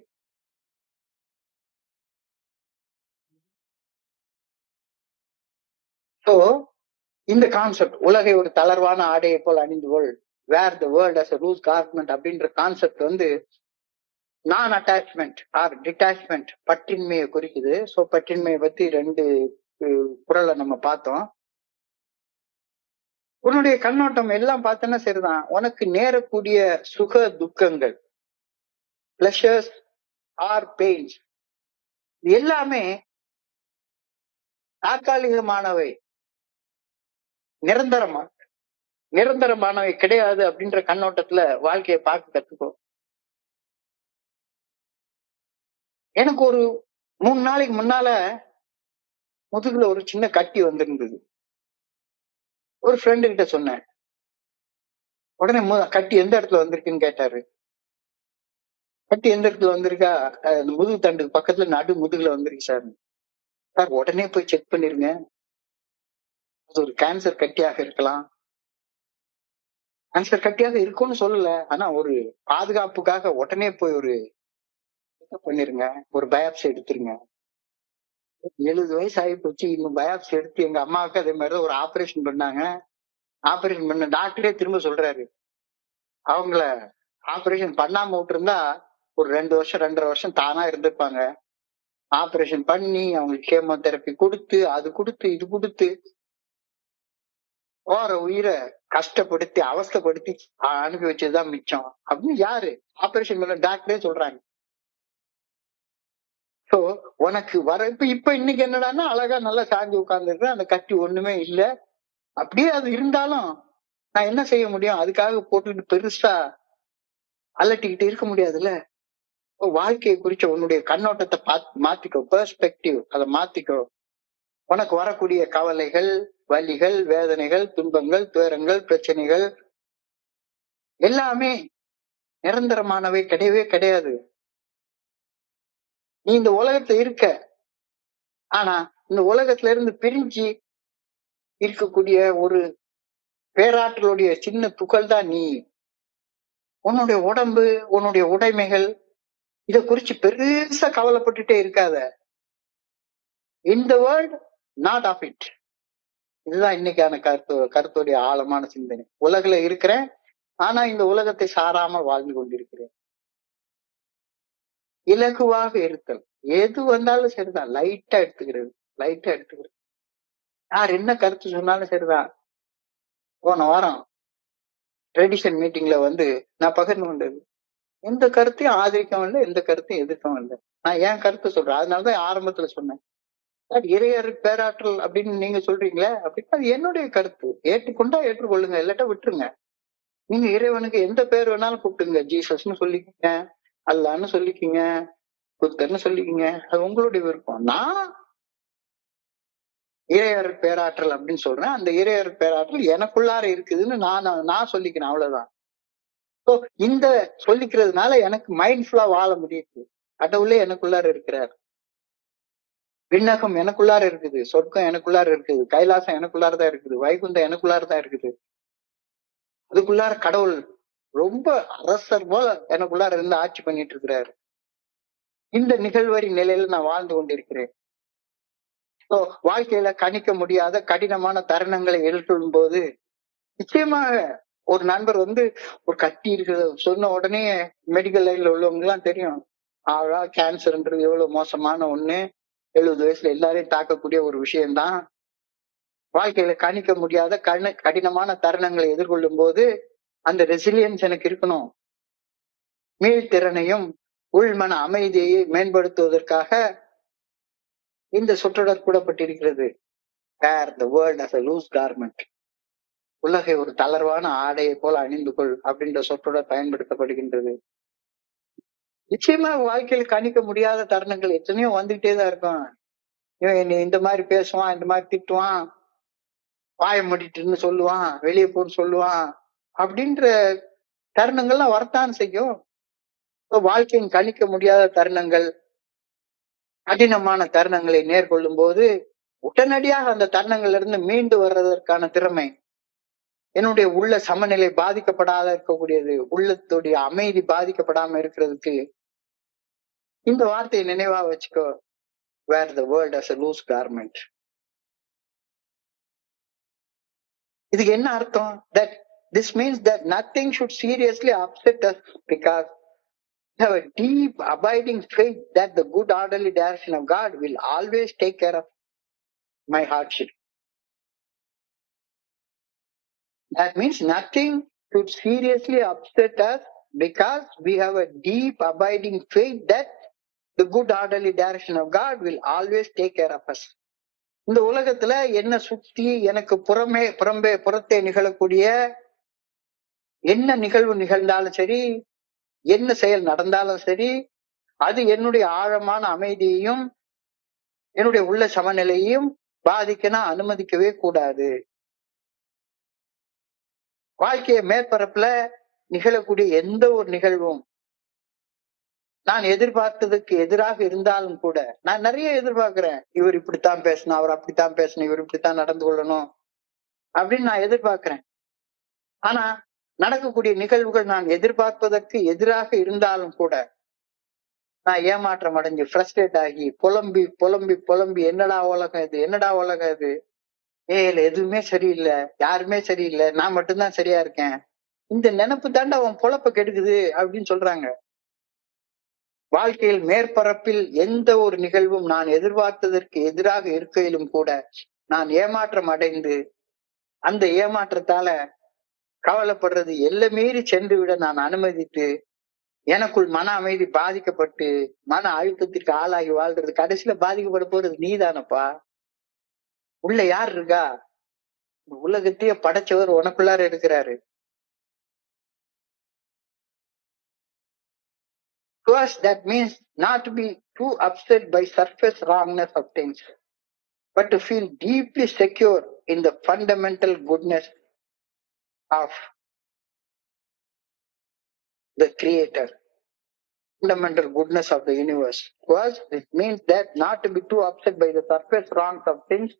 ஸோ இந்த கான்செப்ட், உலகை ஒரு தளர்வான ஆடையை போல் அணிந்து கொள், wear the world as a loose garment அப்படின்ற கான்செப்ட் வந்து நான் அட்டாச்மெண்ட் ஆர் டிட்டாச்மெண்ட், பற்றின்மையை குறிக்குது. ஸோ பற்றின்மையை பத்தி 2 குறளை நம்ம பார்த்தோம். உன்னுடைய கண்ணோட்டம் எல்லாம் பார்த்தோன்னா சரிதான். உனக்கு நேரக்கூடிய சுக துக்கங்கள், பிளஷர்ஸ் ஆர் பெயின்ஸ், எல்லாமே தற்காலிகமானவை, நிரந்தரமானவை கிடையாது அப்படின்ற கண்ணோட்டத்துல வாழ்க்கையை பார்க்க கத்துக்கோ. எனக்கு ஒரு 3 நாளைக்கு முன்னால முதுகுல ஒரு சின்ன கட்டி வந்திருந்தது. ஒரு ஃப்ரெண்டு கிட்ட சொன்னேன். உடனே கட்டி எந்த இடத்துல வந்திருக்குன்னு கேட்டாரு. கட்டி எந்த இடத்துல வந்திருக்கா? முதுகு தண்டுக்கு பக்கத்துல நடு முதுகுல வந்திருக்கு சார். சார் உடனே போய் செக் பண்ணிருங்க, அது ஒரு கேன்சர் கட்டியாக இருக்கலாம். கேன்சர் கட்டியாக இருக்கும்னு சொல்லல, ஆனா ஒரு பாதுகாப்புக்காக உடனே போய் ஒரு பண்ணிருங்க, ஒரு பயாப்சி எடுத்துருங்க. 70 வயசு ஆகி போச்சு, இன்னும் பயாப்சி எடுத்து எங்க அம்மாவுக்கு அதே மாதிரிதான் ஒரு ஆபரேஷன் பண்ணாங்க. ஆபரேஷன் பண்ண டாக்டரே திரும்ப சொல்றாரு, அவங்கள ஆபரேஷன் பண்ணாம விட்டுருந்தா ஒரு 2 வருஷம் 2.5 வருஷம் தானா இருந்திருப்பாங்க. ஆபரேஷன் பண்ணி அவங்களுக்கு கேமோதெரப்பி கொடுத்து அது கொடுத்து இது கொடுத்து போற உயிரை கஷ்டப்படுத்தி அவஸ்தைப்படுத்தி அனுப்பி வச்சதுதான் மிச்சம் அப்படின்னு யாரு ஆபரேஷன் பண்ண டாக்டரே சொல்றாங்க. சோ உனக்கு இப்ப இன்னைக்கு என்னடான்னா அழகா நல்லா சாஞ்சி உட்கார்ந்து இருக்கிறேன், அந்த கட்டி ஒண்ணுமே இல்ல. அப்படியே அது இருந்தாலும் நான் என்ன செய்ய முடியும்? அதுக்காக போட்டுட்டு பெருசா அலட்டிக்கிட்டு இருக்க முடியாதுல்ல. வாழ்க்கையை குறிச்ச உன்னுடைய கண்ணோட்டத்தை மாத்திக்கோ, பெர்ஸ்பெக்டிவ் அதை மாத்திக்கோ. உனக்கு வரக்கூடிய கவலைகள், வலிகள், வேதனைகள், துன்பங்கள், துயரங்கள், பிரச்சனைகள் எல்லாமே நிரந்தரமானவை கிடையவே கிடையாது. நீ இந்த உலகத்துல இருக்க, ஆனா இந்த உலகத்துல இருந்து பிரிஞ்சு இருக்கக்கூடிய ஒரு பேராற்றலுடைய சின்ன துகள் தான் நீ. உன்னுடைய உடம்பு, உன்னுடைய உடைமைகள், இத குறிச்சு பெருசா கவலைப்பட்டுட்டே இருக்காத. In the world, not of it. இதுதான் இன்னைக்கான கருத்துடைய ஆழமான சிந்தனை. உலகில இருக்கிறேன், ஆனா இந்த உலகத்தை சாராமல் வாழ்ந்து கொண்டிருக்கிறேன். இலகுவாக இருத்தல், எது வந்தாலும் சரிதான், லைட்டா எடுத்துக்கிறது. யார் என்ன கருத்து சொன்னாலும் சரிதான். போன வாரம் ட்ரெடிஷன் மீட்டிங்ல வந்து நான் பகிர்ந்து கொண்டது, எந்த கருத்தையும் ஆதரிக்கவும் இல்லை, எந்த கருத்தையும் எதிர்க்கவும் இல்லை. நான் ஏன் கருத்து சொல்றேன், அதனாலதான் ஆரம்பத்துல சொன்னேன். இறையர் பேராற்றல் அப்படின்னு நீங்க சொல்றீங்களே, அப்படின்னா அது என்னுடைய கருத்து. ஏற்றுக்கொண்டா ஏற்றுக்கொள்ளுங்க, இல்லாட்டா விட்டுருங்க. நீங்க இறைவனுக்கு எந்த பேர் வேணாலும் கூப்பிட்டுங்க, ஜீசஸ்ன்னு சொல்லிக்கீங்க, அல்லான்னு சொல்லிக்கீங்க, புத்தர்னு சொல்லிக்கீங்க, அது உங்களுடைய விருப்பம். நான் இறையர் பேராற்றல் அப்படின்னு சொல்றேன். அந்த இறையர் பேராற்றல் எனக்குள்ளார இருக்குதுன்னு நான் சொல்லிக்கிறேன், அவ்வளவுதான். ஸோ இந்த சொல்லிக்கிறதுனால எனக்கு மைண்ட்ஃபுல்லா வாழ முடியுது. கடவுளே எனக்குள்ளார இருக்கிறார், விண்ணகம் எனக்குள்ளார இருக்குது, சொர்க்கம் எனக்குள்ளார இருக்குது, கைலாசம் எனக்குள்ளாரதான் இருக்குது, வைகுண்டம் எனக்குள்ளாரதான் இருக்குது. அதுக்குள்ளார கடவுள் ரொம்ப அரசர் போல எனக்குள்ளார இருந்து ஆட்சி பண்ணிட்டு இருக்கிறாரு. இந்த நிகழ்வரி நிலையில நான் வாழ்ந்து கொண்டிருக்கிறேன். வாழ்க்கையில கணிக்க முடியாத கடினமான தருணங்களை எதிர்கொள்ளும் போது நிச்சயமாக ஒரு நண்பர் வந்து ஒரு கட்டி இருக்கிறத சொன்ன உடனே மெடிக்கல் லைன்ல உள்ளவங்க எல்லாம் தெரியும், கேன்சர்ன்றது எவ்வளவு மோசமான ஒண்ணு, 70 வயசுல எல்லாரையும் தாக்கக்கூடிய ஒரு விஷயம்தான். வாழ்க்கையில கணிக்க முடியாத கடினமான தருணங்களை எதிர்கொள்ளும் போது அந்த ரெசிலியன்ஸ் எனக்கு இருக்கணும். மீள்திறனையும் உள்மன அமைதியை மேம்படுத்துவதற்காக இந்த சொற்றொடர் கூடப்பட்டிருக்கிறது, wear the world as a loose garment. உலகை ஒரு தளர்வான ஆடையை போல அணிந்து கொள் அப்படின்ற சொற்றொடர் பயன்படுத்தப்படுகின்றது. நிச்சயமா வாழ்க்கையில கணிக்க முடியாத தருணங்கள் எத்தனையோ வந்துகிட்டே தான் இருக்கும். இவன் இந்த மாதிரி பேசுவான், இந்த மாதிரி திட்டுவான், வாய மூடிட்டுன்னு சொல்லுவான், வெளியே போன்னு சொல்லுவான், அப்படின்ற தருணங்கள்லாம் வரத்தான் செய்யும். வாழ்க்கையின் கணிக்க முடியாத தருணங்கள், கடினமான தருணங்களை நேர்கொள்ளும் போது உடனடியாக அந்த தருணங்கள்ல இருந்து மீண்டு வர்றதற்கான திறமை, என்னுடைய உள்ள சமநிலை பாதிக்கப்படாத இருக்கக்கூடியது, உள்ளத்துடைய அமைதி பாதிக்கப்படாம இருக்கிறதுக்கு இந்த வார்த்தையை நினைவா வச்சுக்கோ. Wear the world as a loose garment. இதுக்கு என்ன அர்த்தம்? That this means that nothing should seriously upset us because we have a deep abiding faith that the good orderly direction of God will always take care of my hardship. That means nothing should seriously upset us because we have a deep abiding faith that the good orderly direction of God will always take care of us. இந்த உலகத்துல என்ன சுத்தி எனக்கு புறத்தே நிகழக்கூடிய என்ன நிகழ்வு நிகழ்ந்தாலும் சரி, என்ன செயல் நடந்தாலும் சரி, அது என்னுடைய ஆழமான அமைதியையும் என்னுடைய உள்ள சமநிலையையும் பாதிக்க நான் அனுமதிக்கவே கூடாது. வாழ்க்கைய மேற்பரப்புல நிகழக்கூடிய எந்த ஒரு நிகழ்வும் நான் எதிர்பார்த்ததுக்கு எதிராக இருந்தாலும் கூட, நான் நிறைய எதிர்பார்க்கிறேன். இவர் இப்படித்தான் பேசணும், அவர் அப்படித்தான் பேசணும், இவர் இப்படித்தான் நடந்து கொள்ளணும் அப்படின்னு நான் எதிர்பார்க்கிறேன். ஆனா நடக்கக்கூடிய நிகழ்வுகள் நான் எதிர்பார்ப்பதற்கு எதிராக இருந்தாலும் கூட நான் ஏமாற்றம் அடைஞ்சு ஃப்ரஸ்ட்ரேட் ஆகி புலம்பி புலம்பி புலம்பி என்னடா உலகம் இது, என்னடா உலகம் இது, இல்ல எதுவுமே சரியில்லை, யாருமே சரியில்லை, நான் மட்டும்தான் சரியா இருக்கேன், இந்த நினைப்பு தாண்டா அவன் பொழப்ப கெடுக்குது அப்படின்னு சொல்றாங்க. வாழ்க்கையில் மேற்பரப்பில் எந்த ஒரு நிகழ்வும் நான் எதிர்பார்த்ததற்கு எதிராக இருக்கையிலும் கூட நான் ஏமாற்றம் அடைந்து அந்த ஏமாற்றத்தால கவலைப்படுறது எல்லை மீறி சென்று விட நான் அனுமதித்து எனக்குள் மன அமைதி பாதிக்கப்பட்டு மன அழுத்தத்திற்கு ஆளாகி வாழ்றது, கடைசியில பாதிக்கப்பட போறது நீதானப்பா. உள்ள யார் இருக்கா? உலகத்தையே படைச்சவர் உனக்குள்ளார இருக்கிறாரு. First, that means not to be too upset by surface wrongness of things, but to feel deeply secure in the fundamental goodness of the Creator, fundamental goodness of the universe. First, it means that not to be too upset by the surface wrongs of things,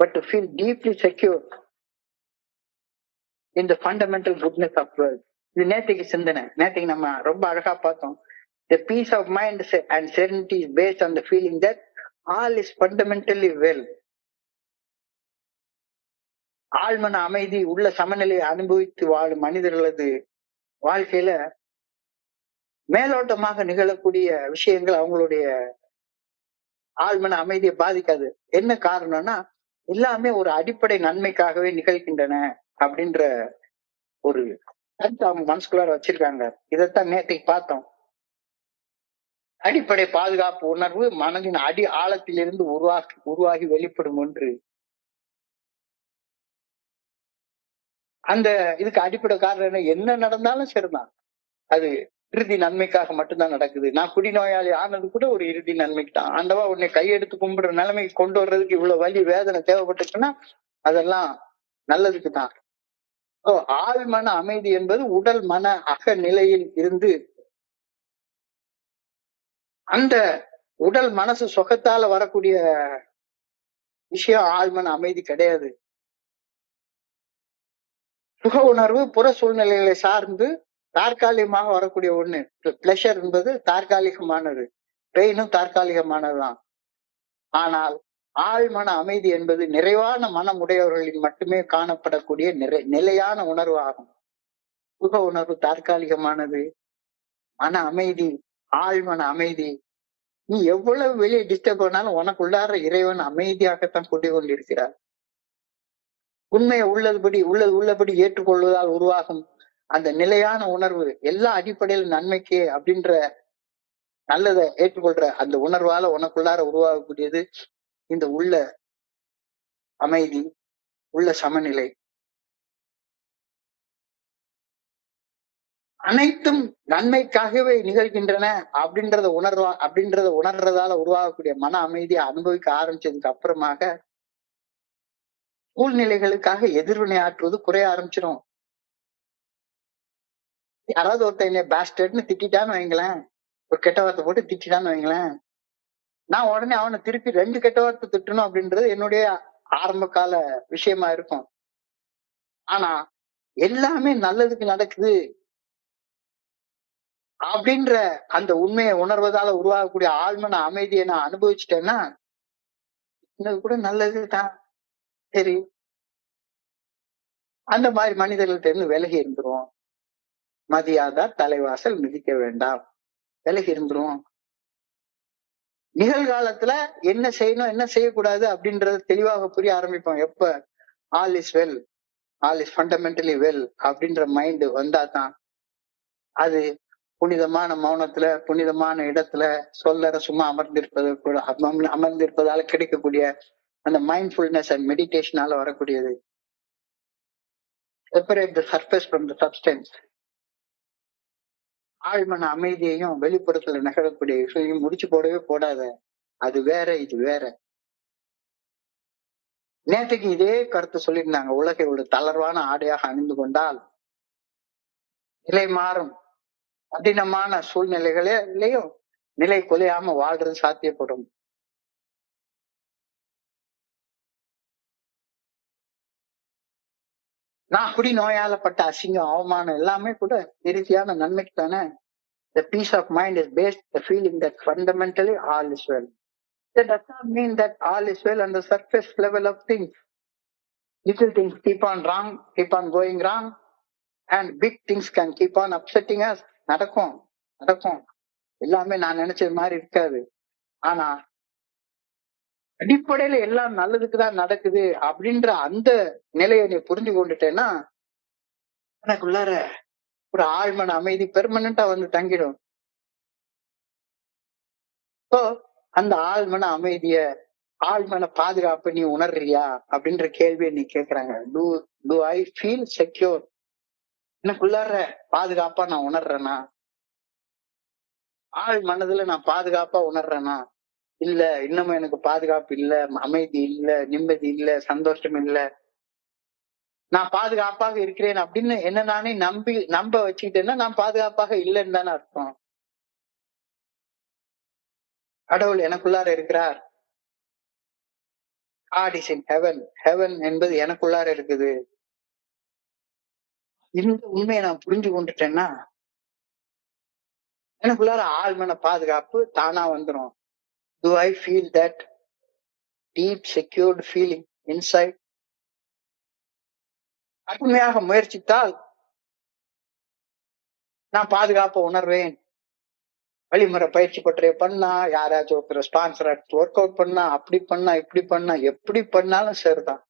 but to feel deeply secure in the fundamental goodness of the world. இது நேத்திக்கு சிந்தனை. நேத்திக்கு நம்ம ரொம்ப அழகா பார்த்தோம். The peace of mind and serenity is based on the feeling that all is fundamentally well. ஆழ்மன அமைதி உள்ள சமநிலையை அனுபவித்து வாழும் மனிதர்களது வாழ்க்கையில மேலோட்டமாக நிகழக்கூடிய விஷயங்கள் அவங்களுடைய ஆழ்மன அமைதியை பாதிக்காது. என்ன காரணம்னா எல்லாமே ஒரு அடிப்படை நன்மைக்காகவே நிகழ்கின்றன அப்படின்ற ஒரு அவங்க மனசுக்குள்ளார வச்சிருக்காங்க. இதைத்தான் நேற்றைக்கு பார்த்தோம். அடிப்படை பாதுகாப்பு உணர்வு மனதின் அடி ஆழத்திலிருந்து உருவாகி வெளிப்படும் ஒன்று. அந்த இதுக்கு அடிப்படை காரணம் என்ன நடந்தாலும் சரிதான், அது இறுதி நன்மைக்காக மட்டும்தான் நடக்குது. நான் குடிநோயாளி ஆனது கூட ஒரு இறுதி நன்மைக்கு தான். ஆண்டவா உன்னை கையெடுத்து கும்பிடுற நிலைமைக்கு கொண்டு வர்றதுக்கு இவ்வளவு வலி வேதனை தேவைப்பட்டுச்சுன்னா அதெல்லாம் நல்லதுக்கு தான். ஆழ்மன அமைதி என்பது உடல் மன அக நிலையில் இருந்து அந்த உடல் மனசு சுகத்தால வரக்கூடிய விஷயம் ஆழ்மன அமைதி கிடையாது. சுக உணர்வு புற சூழ்நிலைகளை சார்ந்து தற்காலிகமாக வரக்கூடிய ஒண்ணு. பிளஷர் என்பது தற்காலிகமானது, பெயினும் தற்காலிகமானதுதான். ஆனால் ஆழ்மன அமைதி என்பது நிறைவான மனம் உடையவர்களில் மட்டுமே காணப்படக்கூடிய நிலையான உணர்வு ஆகும். சுக உணர்வு தற்காலிகமானது. மன அமைதி, ஆழ்மன அமைதி, நீ எவ்வளவு வெளியே டிஸ்டர்ப் பண்ணாலும் உனக்குள்ளார இறைவன் அமைதியாகத்தான் கொண்டிருக்கிறார். உண்மையை உள்ளபடி ஏற்றுக்கொள்வதால் உருவாகும் அந்த நிலையான உணர்வு எல்லா அடிப்படையில் நன்மைக்கே அப்படின்ற நல்லதை ஏற்றுக்கொள்ற அந்த உணர்வால உனக்குள்ளார உருவாகக்கூடியது இந்த உள்ள அமைதி, உள்ள சமநிலை. அனைத்தும் நன்மைக்காகவே நிகழ்கின்றன அப்படின்றத உணர்றதால உருவாகக்கூடிய மன அமைதியை அனுபவிக்க ஆரம்பிச்சதுக்கு அப்புறமாக சூழ்நிலைகளுக்காக எதிர்வினை ஆற்றுவது குறைய ஆரம்பிச்சிடும். யாராவது ஒருத்தர் என்ன பேஸ்டர்ட்னு திட்டான்னு வைங்களேன், ஒரு கெட்ட வார்த்தை போட்டு திட்டான்னு வைங்களேன், நான் உடனே அவனை திருப்பி 2 கெட்ட வார்த்தை திட்டணும் அப்படின்றது என்னுடைய ஆரம்ப கால விஷயமா இருக்கும். ஆனா எல்லாமே நல்லதுக்கு நடக்குது அப்படின்ற அந்த உண்மையை உணர்வதால உருவாகக்கூடிய ஆழ்மன அமைதியை நான் அனுபவிச்சுட்டேன்னா, இது கூட நல்லதுதான். சரி, அந்த மாதிரி மனிதர்கள்ட்ட இருந்து விலகி இருந்துருவோம். மதியாதார் தலைவாசல் மிதிக்க வேண்டாம். விலகி இருந்துருவோம். நிகழ்காலத்துல என்ன செய்யணும், என்ன செய்யக்கூடாது அப்படின்றது தெளிவாக புரிய ஆரம்பிப்போம். எப்ப all is well, all is fundamentally well அப்படின்ற மைண்ட் வந்தா தான் அது புனிதமான மௌனத்துல, புனிதமான இடத்துல, சொல்லற சும்மா அமர்ந்திருப்பது கூட அமர்ந்திருப்பதால கிடைக்கக்கூடிய அந்த மைண்ட்ஃபுல்னஸ் அண்ட் மெடிடேஷனால வரக்கூடியது. Separate the surface from the substance. ஆழ்மன அமைதியையும் வெளிப்புறத்துல நகரக்கூடிய விஷயம் முடிச்சு போடவே போடாத. அது வேற, இது வேற. நேற்றுக்கு இதே கருத்து சொல்லியிருந்தாங்க. உலகை ஒரு தளர்வான ஆடையாக அணிந்து கொண்டால் நிலை மாறும். கடினமான சூழ்நிலைகளிலேயும் நிலை குலையாம வாழ்றது சாத்தியப்படும். நான் குடி நோயாலப்பட்ட அசிங்கம், அவமானம் எல்லாமே கூட இறுதியான நன்மைக்கு தானே. The peace of mind is based the feeling that fundamentally all is well. That does not mean that all is well on the surface level of things. Little things keep on wrong, keep on going wrong, and big things can keep on upsetting us. நடக்கும், நடக்கும். எல்லாமே நான் நினைச்சது மாதிரி இருக்காது. ஆனா அடிப்படையில எல்லாம் நல்லதுக்குதான் நடக்குது அப்படின்ற அந்த நிலையை நீ புரிஞ்சு கொண்டுட்டேன்னா எனக்குள்ளார ஒரு ஆழ்மன அமைதி பெர்மனண்டா வந்து தங்கிடும். இப்போ அந்த ஆழ்மன அமைதிய, ஆழ்மன பாதுகாப்பு நீ உணர்றியா அப்படின்ற கேள்வியை நீ கேக்குறாங்க. Do I feel secure? எனக்குள்ளார பாதுகாப்பா நான் உணர்றேனா? ஆழ் மனதுல நான் பாதுகாப்பா உணர்றேனா? இல்ல, இன்னமும் எனக்கு பாதுகாப்பு இல்ல, அமைதி இல்ல, நிம்மதி இல்ல, சந்தோஷம் இல்ல, நான் பாதுகாப்பாக இருக்கிறேன் அப்படின்னு என்ன நானே நம்ப வச்சுக்கிட்டேன்னா நான் பாதுகாப்பாக இல்லைன்னு தானே அர்த்தம். கடவுள் எனக்குள்ளார இருக்கிறார். God is in heaven. Heaven என்பது எனக்குள்ளார இருக்குது. இந்த உண்மையை நான் புரிஞ்சு கொண்டுட்டேன்னா எனக்குள்ளார ஆழ்மன பாதுகாப்பு தானா வந்துடும். Do I feel that deep secured feeling inside? கடுமையாக முயற்சித்தால் நான் பாதுகாப்பை உணர்வேன். வழிமுறை பயிற்சி பற்றிய பண்ணா, யாராச்சும் ஒருத்தர் ஸ்பான்சர் ஒர்க் அவுட் பண்ணா, அப்படி பண்ணா, இப்படி பண்ணா, எப்படி பண்ணாலும் சரிதான்.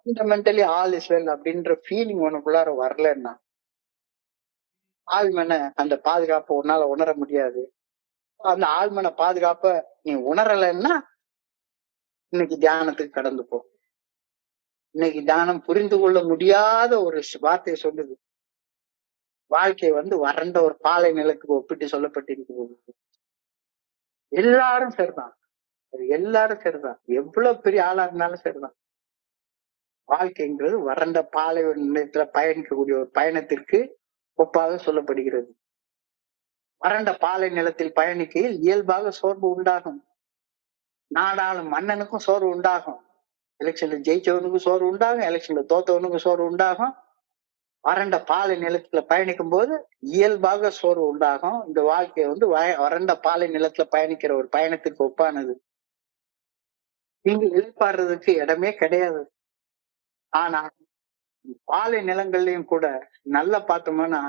ஃபண்டமெண்டலி ஆல் இஸ் வெல் அப்படின்ற ஃபீலிங் உனக்குள்ளார வரலன்னா ஆழ்மன அந்த பாதுகாப்பை உன்னால உணர முடியாது. அந்த ஆழ்மன பாதுகாப்பை நீ உணரலைன்னா இன்னைக்கு தியானத்துக்கு கடந்து போ. இன்னைக்கு தியானம் புரிந்து கொள்ள முடியாத ஒரு வார்த்தையை சொல்லுது. வாழ்க்கை வறண்ட ஒரு பாலை நிலத்துக்கு ஒப்பிட்டு சொல்லப்பட்டிருக்கிறது. எல்லாரும் சரிதான், எல்லாரும் சரிதான், எவ்வளவு பெரிய ஆளா இருந்தாலும் சரிதான். வாழ்க்கைங்கிறது வறண்ட பாலை நிலத்துல பயணிக்கக்கூடிய ஒரு பயணத்திற்கு ஒப்பாக சொல்லப்படுகிறது. வறண்ட பாலை நிலத்தில் பயணிக்கையில் இயல்பாக சோர்வு உண்டாகும். நாடாளும் மன்னனுக்கும் சோர்வு உண்டாகும். எலெக்ஷன்ல ஜெயிச்சவனுக்கும் சோர்வு உண்டாகும், எலெக்ஷன்ல தோத்தவனுக்கும் சோர்வு உண்டாகும். வறண்ட பாலை நிலத்துல பயணிக்கும் போது இயல்பாக சோர்வு உண்டாகும். இந்த வாழ்க்கை வறண்ட பாலை நிலத்துல பயணிக்கிற ஒரு பயணத்துக்கு ஒப்பானது. இங்கு இழைப்பாடுறதுக்கு இடமே கிடையாது. ஆனா பாலை நிலங்கள்லயும் கூட நல்லா பார்த்தோம்னா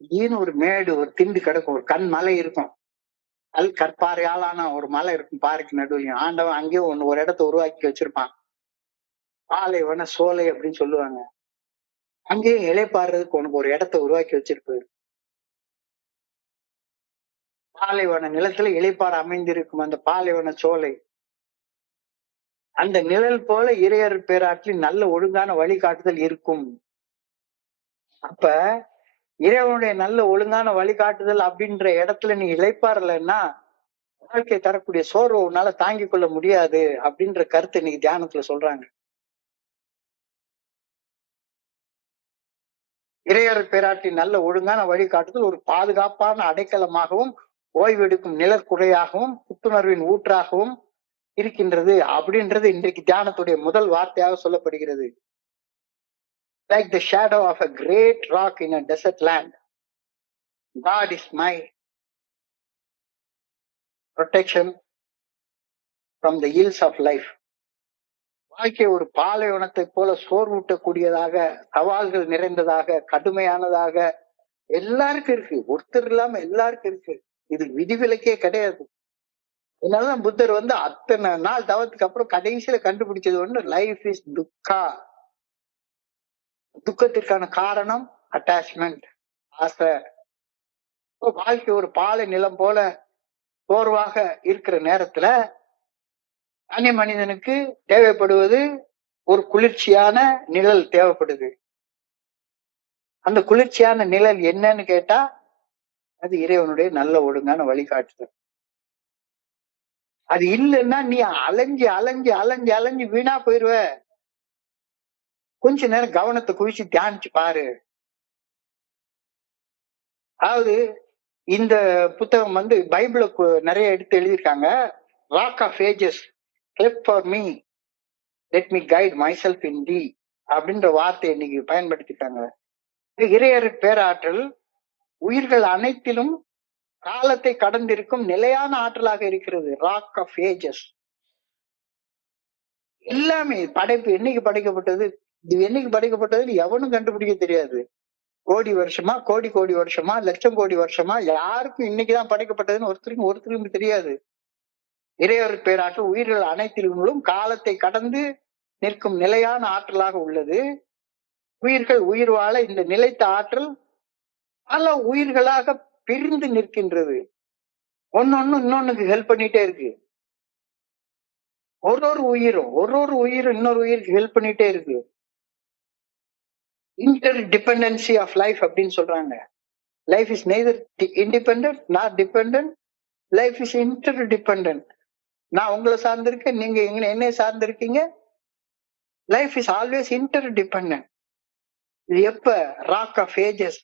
திடீர்னு ஒரு மேடு, ஒரு திண்டு கிடக்கும், ஒரு கண் மலை இருக்கும், கற்பாறையாலான ஒரு மலை இருக்கும் பாறைக்கு நடுவுலையும். ஆண்டவன் அங்கேயும் ஒரு இடத்த உருவாக்கி வச்சிருப்பான். பாலைவன சோலை அப்படின்னு சொல்லுவாங்க. அங்கேயும் இலைப்பாடுறதுக்கு உனக்கு ஒரு இடத்த உருவாக்கி வச்சிருப்பாரு. பாலைவன நிலத்துல இலைப்பாடு அமைந்திருக்கும் அந்த பாலைவன சோலை, அந்த நிழல் போல இறையர் பேராற்றில் நல்ல ஒழுங்கான வழிகாட்டுதல் இருக்கும். அப்ப இறைவனுடைய நல்ல ஒழுங்கான வழிகாட்டுதல் அப்படின்ற இடத்துல நீ இளைப்பாறலன்னா வாழ்க்கை தரக்கூடிய சோர்வை உன்னால தாங்கிக் கொள்ள முடியாது அப்படின்ற கருத்து இன்னைக்கு தியானத்துல சொல்றாங்க. இறையர் பேராட்டின் நல்ல ஒழுங்கான வழிகாட்டுதல் ஒரு பாதுகாப்பான அடைக்கலமாகவும் ஓய்வெடுக்கும் நிழற்குறையாகவும் புத்துணர்வின் ஊற்றாகவும் இருக்கின்றது அப்படின்றது இன்றைக்கு தியானத்துடைய முதல் வார்த்தையாக சொல்லப்படுகிறது. Like the shadow of a great rock in a desert land, God is my protection from the ills of life. வாழ்க்கை ஒரு பாலைவனத்தை போல சோர்வூட்டக்கூடியதாக, சவால்கள் நிறைந்ததாக, கடுமையானதாக எல்லாருக்கும் இருக்கு. ஒருத்தர் இல்லாம எல்லாருக்கும் இருக்கு. இது விதிவிலக்கே கிடையாது. அதனாலதான் புத்தர் அத்தனை நாள் தவத்துக்கு அப்புறம் கடைசியில கண்டுபிடிச்சது லைஃப் இஸ் துக்கா. துக்கத்திற்கான காரணம் அட்டாச்மெண்ட், ஆசை. வாழ்க்கை ஒரு பாலை நிலம் போல சோர்வாக இருக்கிற நேரத்துல தனி மனிதனுக்கு தேவைப்படுவது ஒரு குளிர்ச்சியான நிழல் தேவைப்படுது. அந்த குளிர்ச்சியான நிழல் என்னன்னு கேட்டா அது இறைவனுடைய நல்ல ஒழுங்கான வழிகாட்டுதல். அது இல்லைன்னா நீ அலைஞ்சு அலைஞ்சு அலைஞ்சு அலைஞ்சு வீணா போயிருவ. கொஞ்ச நேரம் கவனத்தை குவிச்சு தியானிச்சு பாரு. அதாவது இந்த புத்தகம் பைபிள நிறைய எடுத்து எழுதியிருக்காங்க. Rock of ages, cleft for me, let me hide myself in the அப்படின்ற வார்த்தையை இன்னைக்கு பயன்படுத்திட்டாங்க. இறையர் பேராற்றல் உயிர்கள் அனைத்திலும் காலத்தை கடந்திருக்கும் நிலையான ஆற்றலாக இருக்கிறது. ராக் ஆஃப் ஏஜஸ் எல்லாமே படைப்பு என்னைக்கு படைக்கப்பட்டது, இது என்னைக்கு படைக்கப்பட்டதுன்னு எவனும் கண்டுபிடிக்க தெரியாது. கோடி வருஷமா, கோடி கோடி வருஷமா, லட்சம் கோடி வருஷமா, யாருக்கும் இன்னைக்குதான் படைக்கப்பட்டதுன்னு ஒருத்தருக்கும் தெரியாது. இறையர் பேராற்றல் உயிர்கள் அனைத்திலும் காலத்தை கடந்து நிற்கும் நிலையான ஆற்றலாக உள்ளது. உயிர்கள் உயிர் வாழ இந்த நிலைத்த ஆற்றல் பல உயிர்களாக பிரிந்து நிற்கின்றது. ஒன்னொன்னு இன்னொன்னுக்கு ஹெல்ப் பண்ணிட்டே இருக்கு. ஒரு உயிரும் இன்னொரு உயிருக்கு ஹெல்ப் பண்ணிட்டே இருக்கு. இன்டர் டிபெண்டன்சி ஆஃப் லைஃப் அப்படின்னு சொல்றாங்க. Life is neither independent not dependent, life is interdependent. நான் உங்களை சார்ந்திருக்கேன், நீங்க என்னை சார்ந்திருக்கீங்க. Life is always interdependent. இது எப்ப? Rock of ages,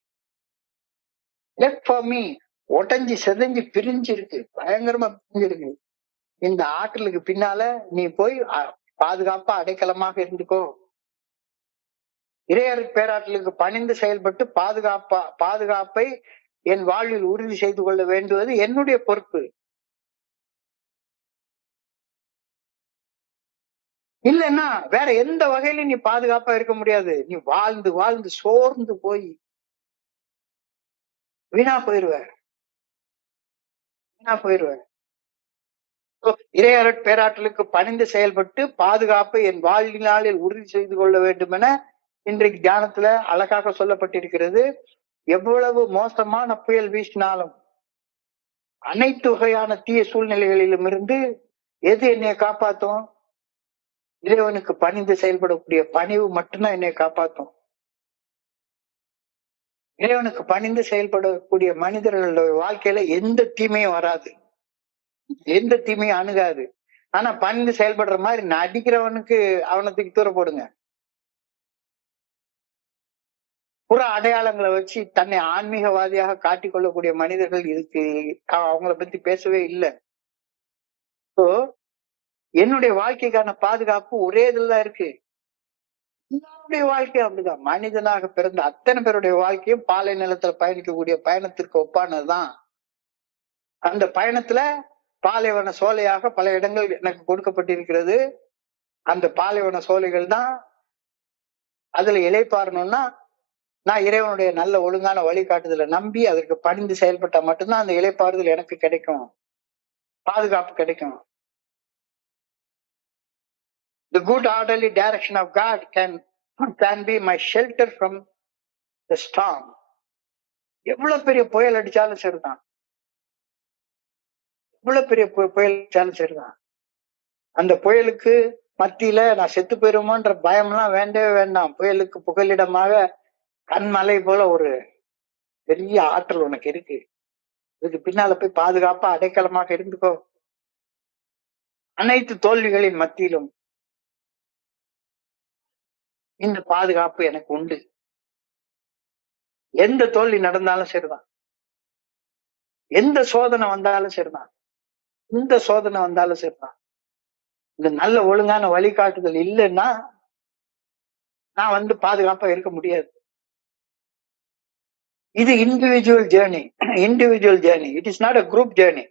left for me, உடஞ்சி செதஞ்சு பிரிஞ்சு இருக்கு, பயங்கரமா பிரிஞ்சிருக்கு. இந்த ஆற்றலுக்கு பின்னால நீ போய் பாதுகாப்பா அடைக்கலமாக இருந்துக்கோ. இறையர் பேராற்றலுக்கு பணிந்து செயல்பட்டு பாதுகாப்பை என் வாழ்வில் உறுதி செய்து கொள்ள வேண்டுவது என்னுடைய பொறுப்பு. இல்லைன்னா வேற எந்த வகையிலும் நீ பாதுகாப்பா இருக்க முடியாது. நீ வாழ்ந்து வாழ்ந்து சோர்ந்து போய் வீணா போயிருவ. இறையர் பேராற்றலுக்கு பணிந்து செயல்பட்டு பாதுகாப்பை என் வாழ்நாளில் உறுதி செய்து கொள்ள வேண்டும் என இன்றைக்கு தியானத்துல அழகாக சொல்லப்பட்டிருக்கிறது. எவ்வளவு மோசமான புயல் வீசினாலும், அனைத்து வகையான தீய சூழ்நிலைகளிலும் இருந்து எது என்னை காப்பாத்தும்? இறைவனுக்கு பணிந்து செயல்படக்கூடிய பணிவு மட்டும்தான் என்னை காப்பாத்தும். இறைவனுக்கு பணிந்து செயல்படக்கூடிய மனிதர்களுடைய வாழ்க்கையில எந்த தீமையும் வராது, எந்த தீமையும் அணுகாது. ஆனா பணிந்து செயல்படுற மாதிரி நடிக்கிறவனுக்கு அவனத்துக்கு தூர போடுங்க. புற அடையாளங்களை வச்சு தன்னை ஆன்மீகவாதியாக காட்டிக்கொள்ளக்கூடிய மனிதர்கள் இதுக்கு அவங்கள பத்தி பேசவே இல்லை. என்னுடைய வாழ்க்கைக்கான பாதுகாப்பு ஒரே இதுலதான் இருக்கு. எல்லாருடைய வாழ்க்கையும் அப்படிதான். மனிதனாக பிறந்த அத்தனை பேருடைய வாழ்க்கையும் பாலை நிலத்துல பயணிக்கக்கூடிய பயணத்திற்கு ஒப்பானதுதான். அந்த பயணத்துல பாலைவன சோலையாக பல இடங்கள் எனக்கு கொடுக்கப்பட்டிருக்கிறது. அந்த பாலைவன சோலைகள் தான். அதுல இளைப்பாறணும்னா நான் இறைவனுடைய நல்ல ஒழுங்கான வழிகாட்டுதலை நம்பி அதற்கு பணிந்து செயல்பட்டா மட்டும்தான் அந்த இளைப்பாறுதல் எனக்கு கிடைக்கும், பாதுகாப்பு கிடைக்கும். The good orderly direction of God can be my shelter from the storm. எவ்வளவு பெரிய புயல் அடிச்சாலும் சரிதான், எவ்வளவு பெரிய புயல் அடிச்சாலும் சரிதான், அந்த புயலுக்கு மத்தியில நான் செத்து போயிருமோன்ற பயம்லாம் வேண்டவே வேண்டாம். புயலுக்கு புகலிடமாக கண்மலை போல ஒரு பெரிய ஆற்றல் உனக்கு இருக்கு. இதுக்கு பின்னால போய் பாதுகாப்பா அடைக்கலமாக இருந்துக்கோ. அனைத்து தோல்விகளின் மத்தியிலும் இந்த பாதுகாப்பு எனக்கு உண்டு. எந்த தோல்வி நடந்தாலும் சரிதான், எந்த சோதனை வந்தாலும் சரிதான், இந்த சோதனை வந்தாலும் சரிதான், இந்த நல்ல ஒழுங்கான வழிகாட்டுதல் இல்லைன்னா நான் பாதுகாப்பா இருக்க முடியாது. இது individual journey. Individual journey, it is not a group journey.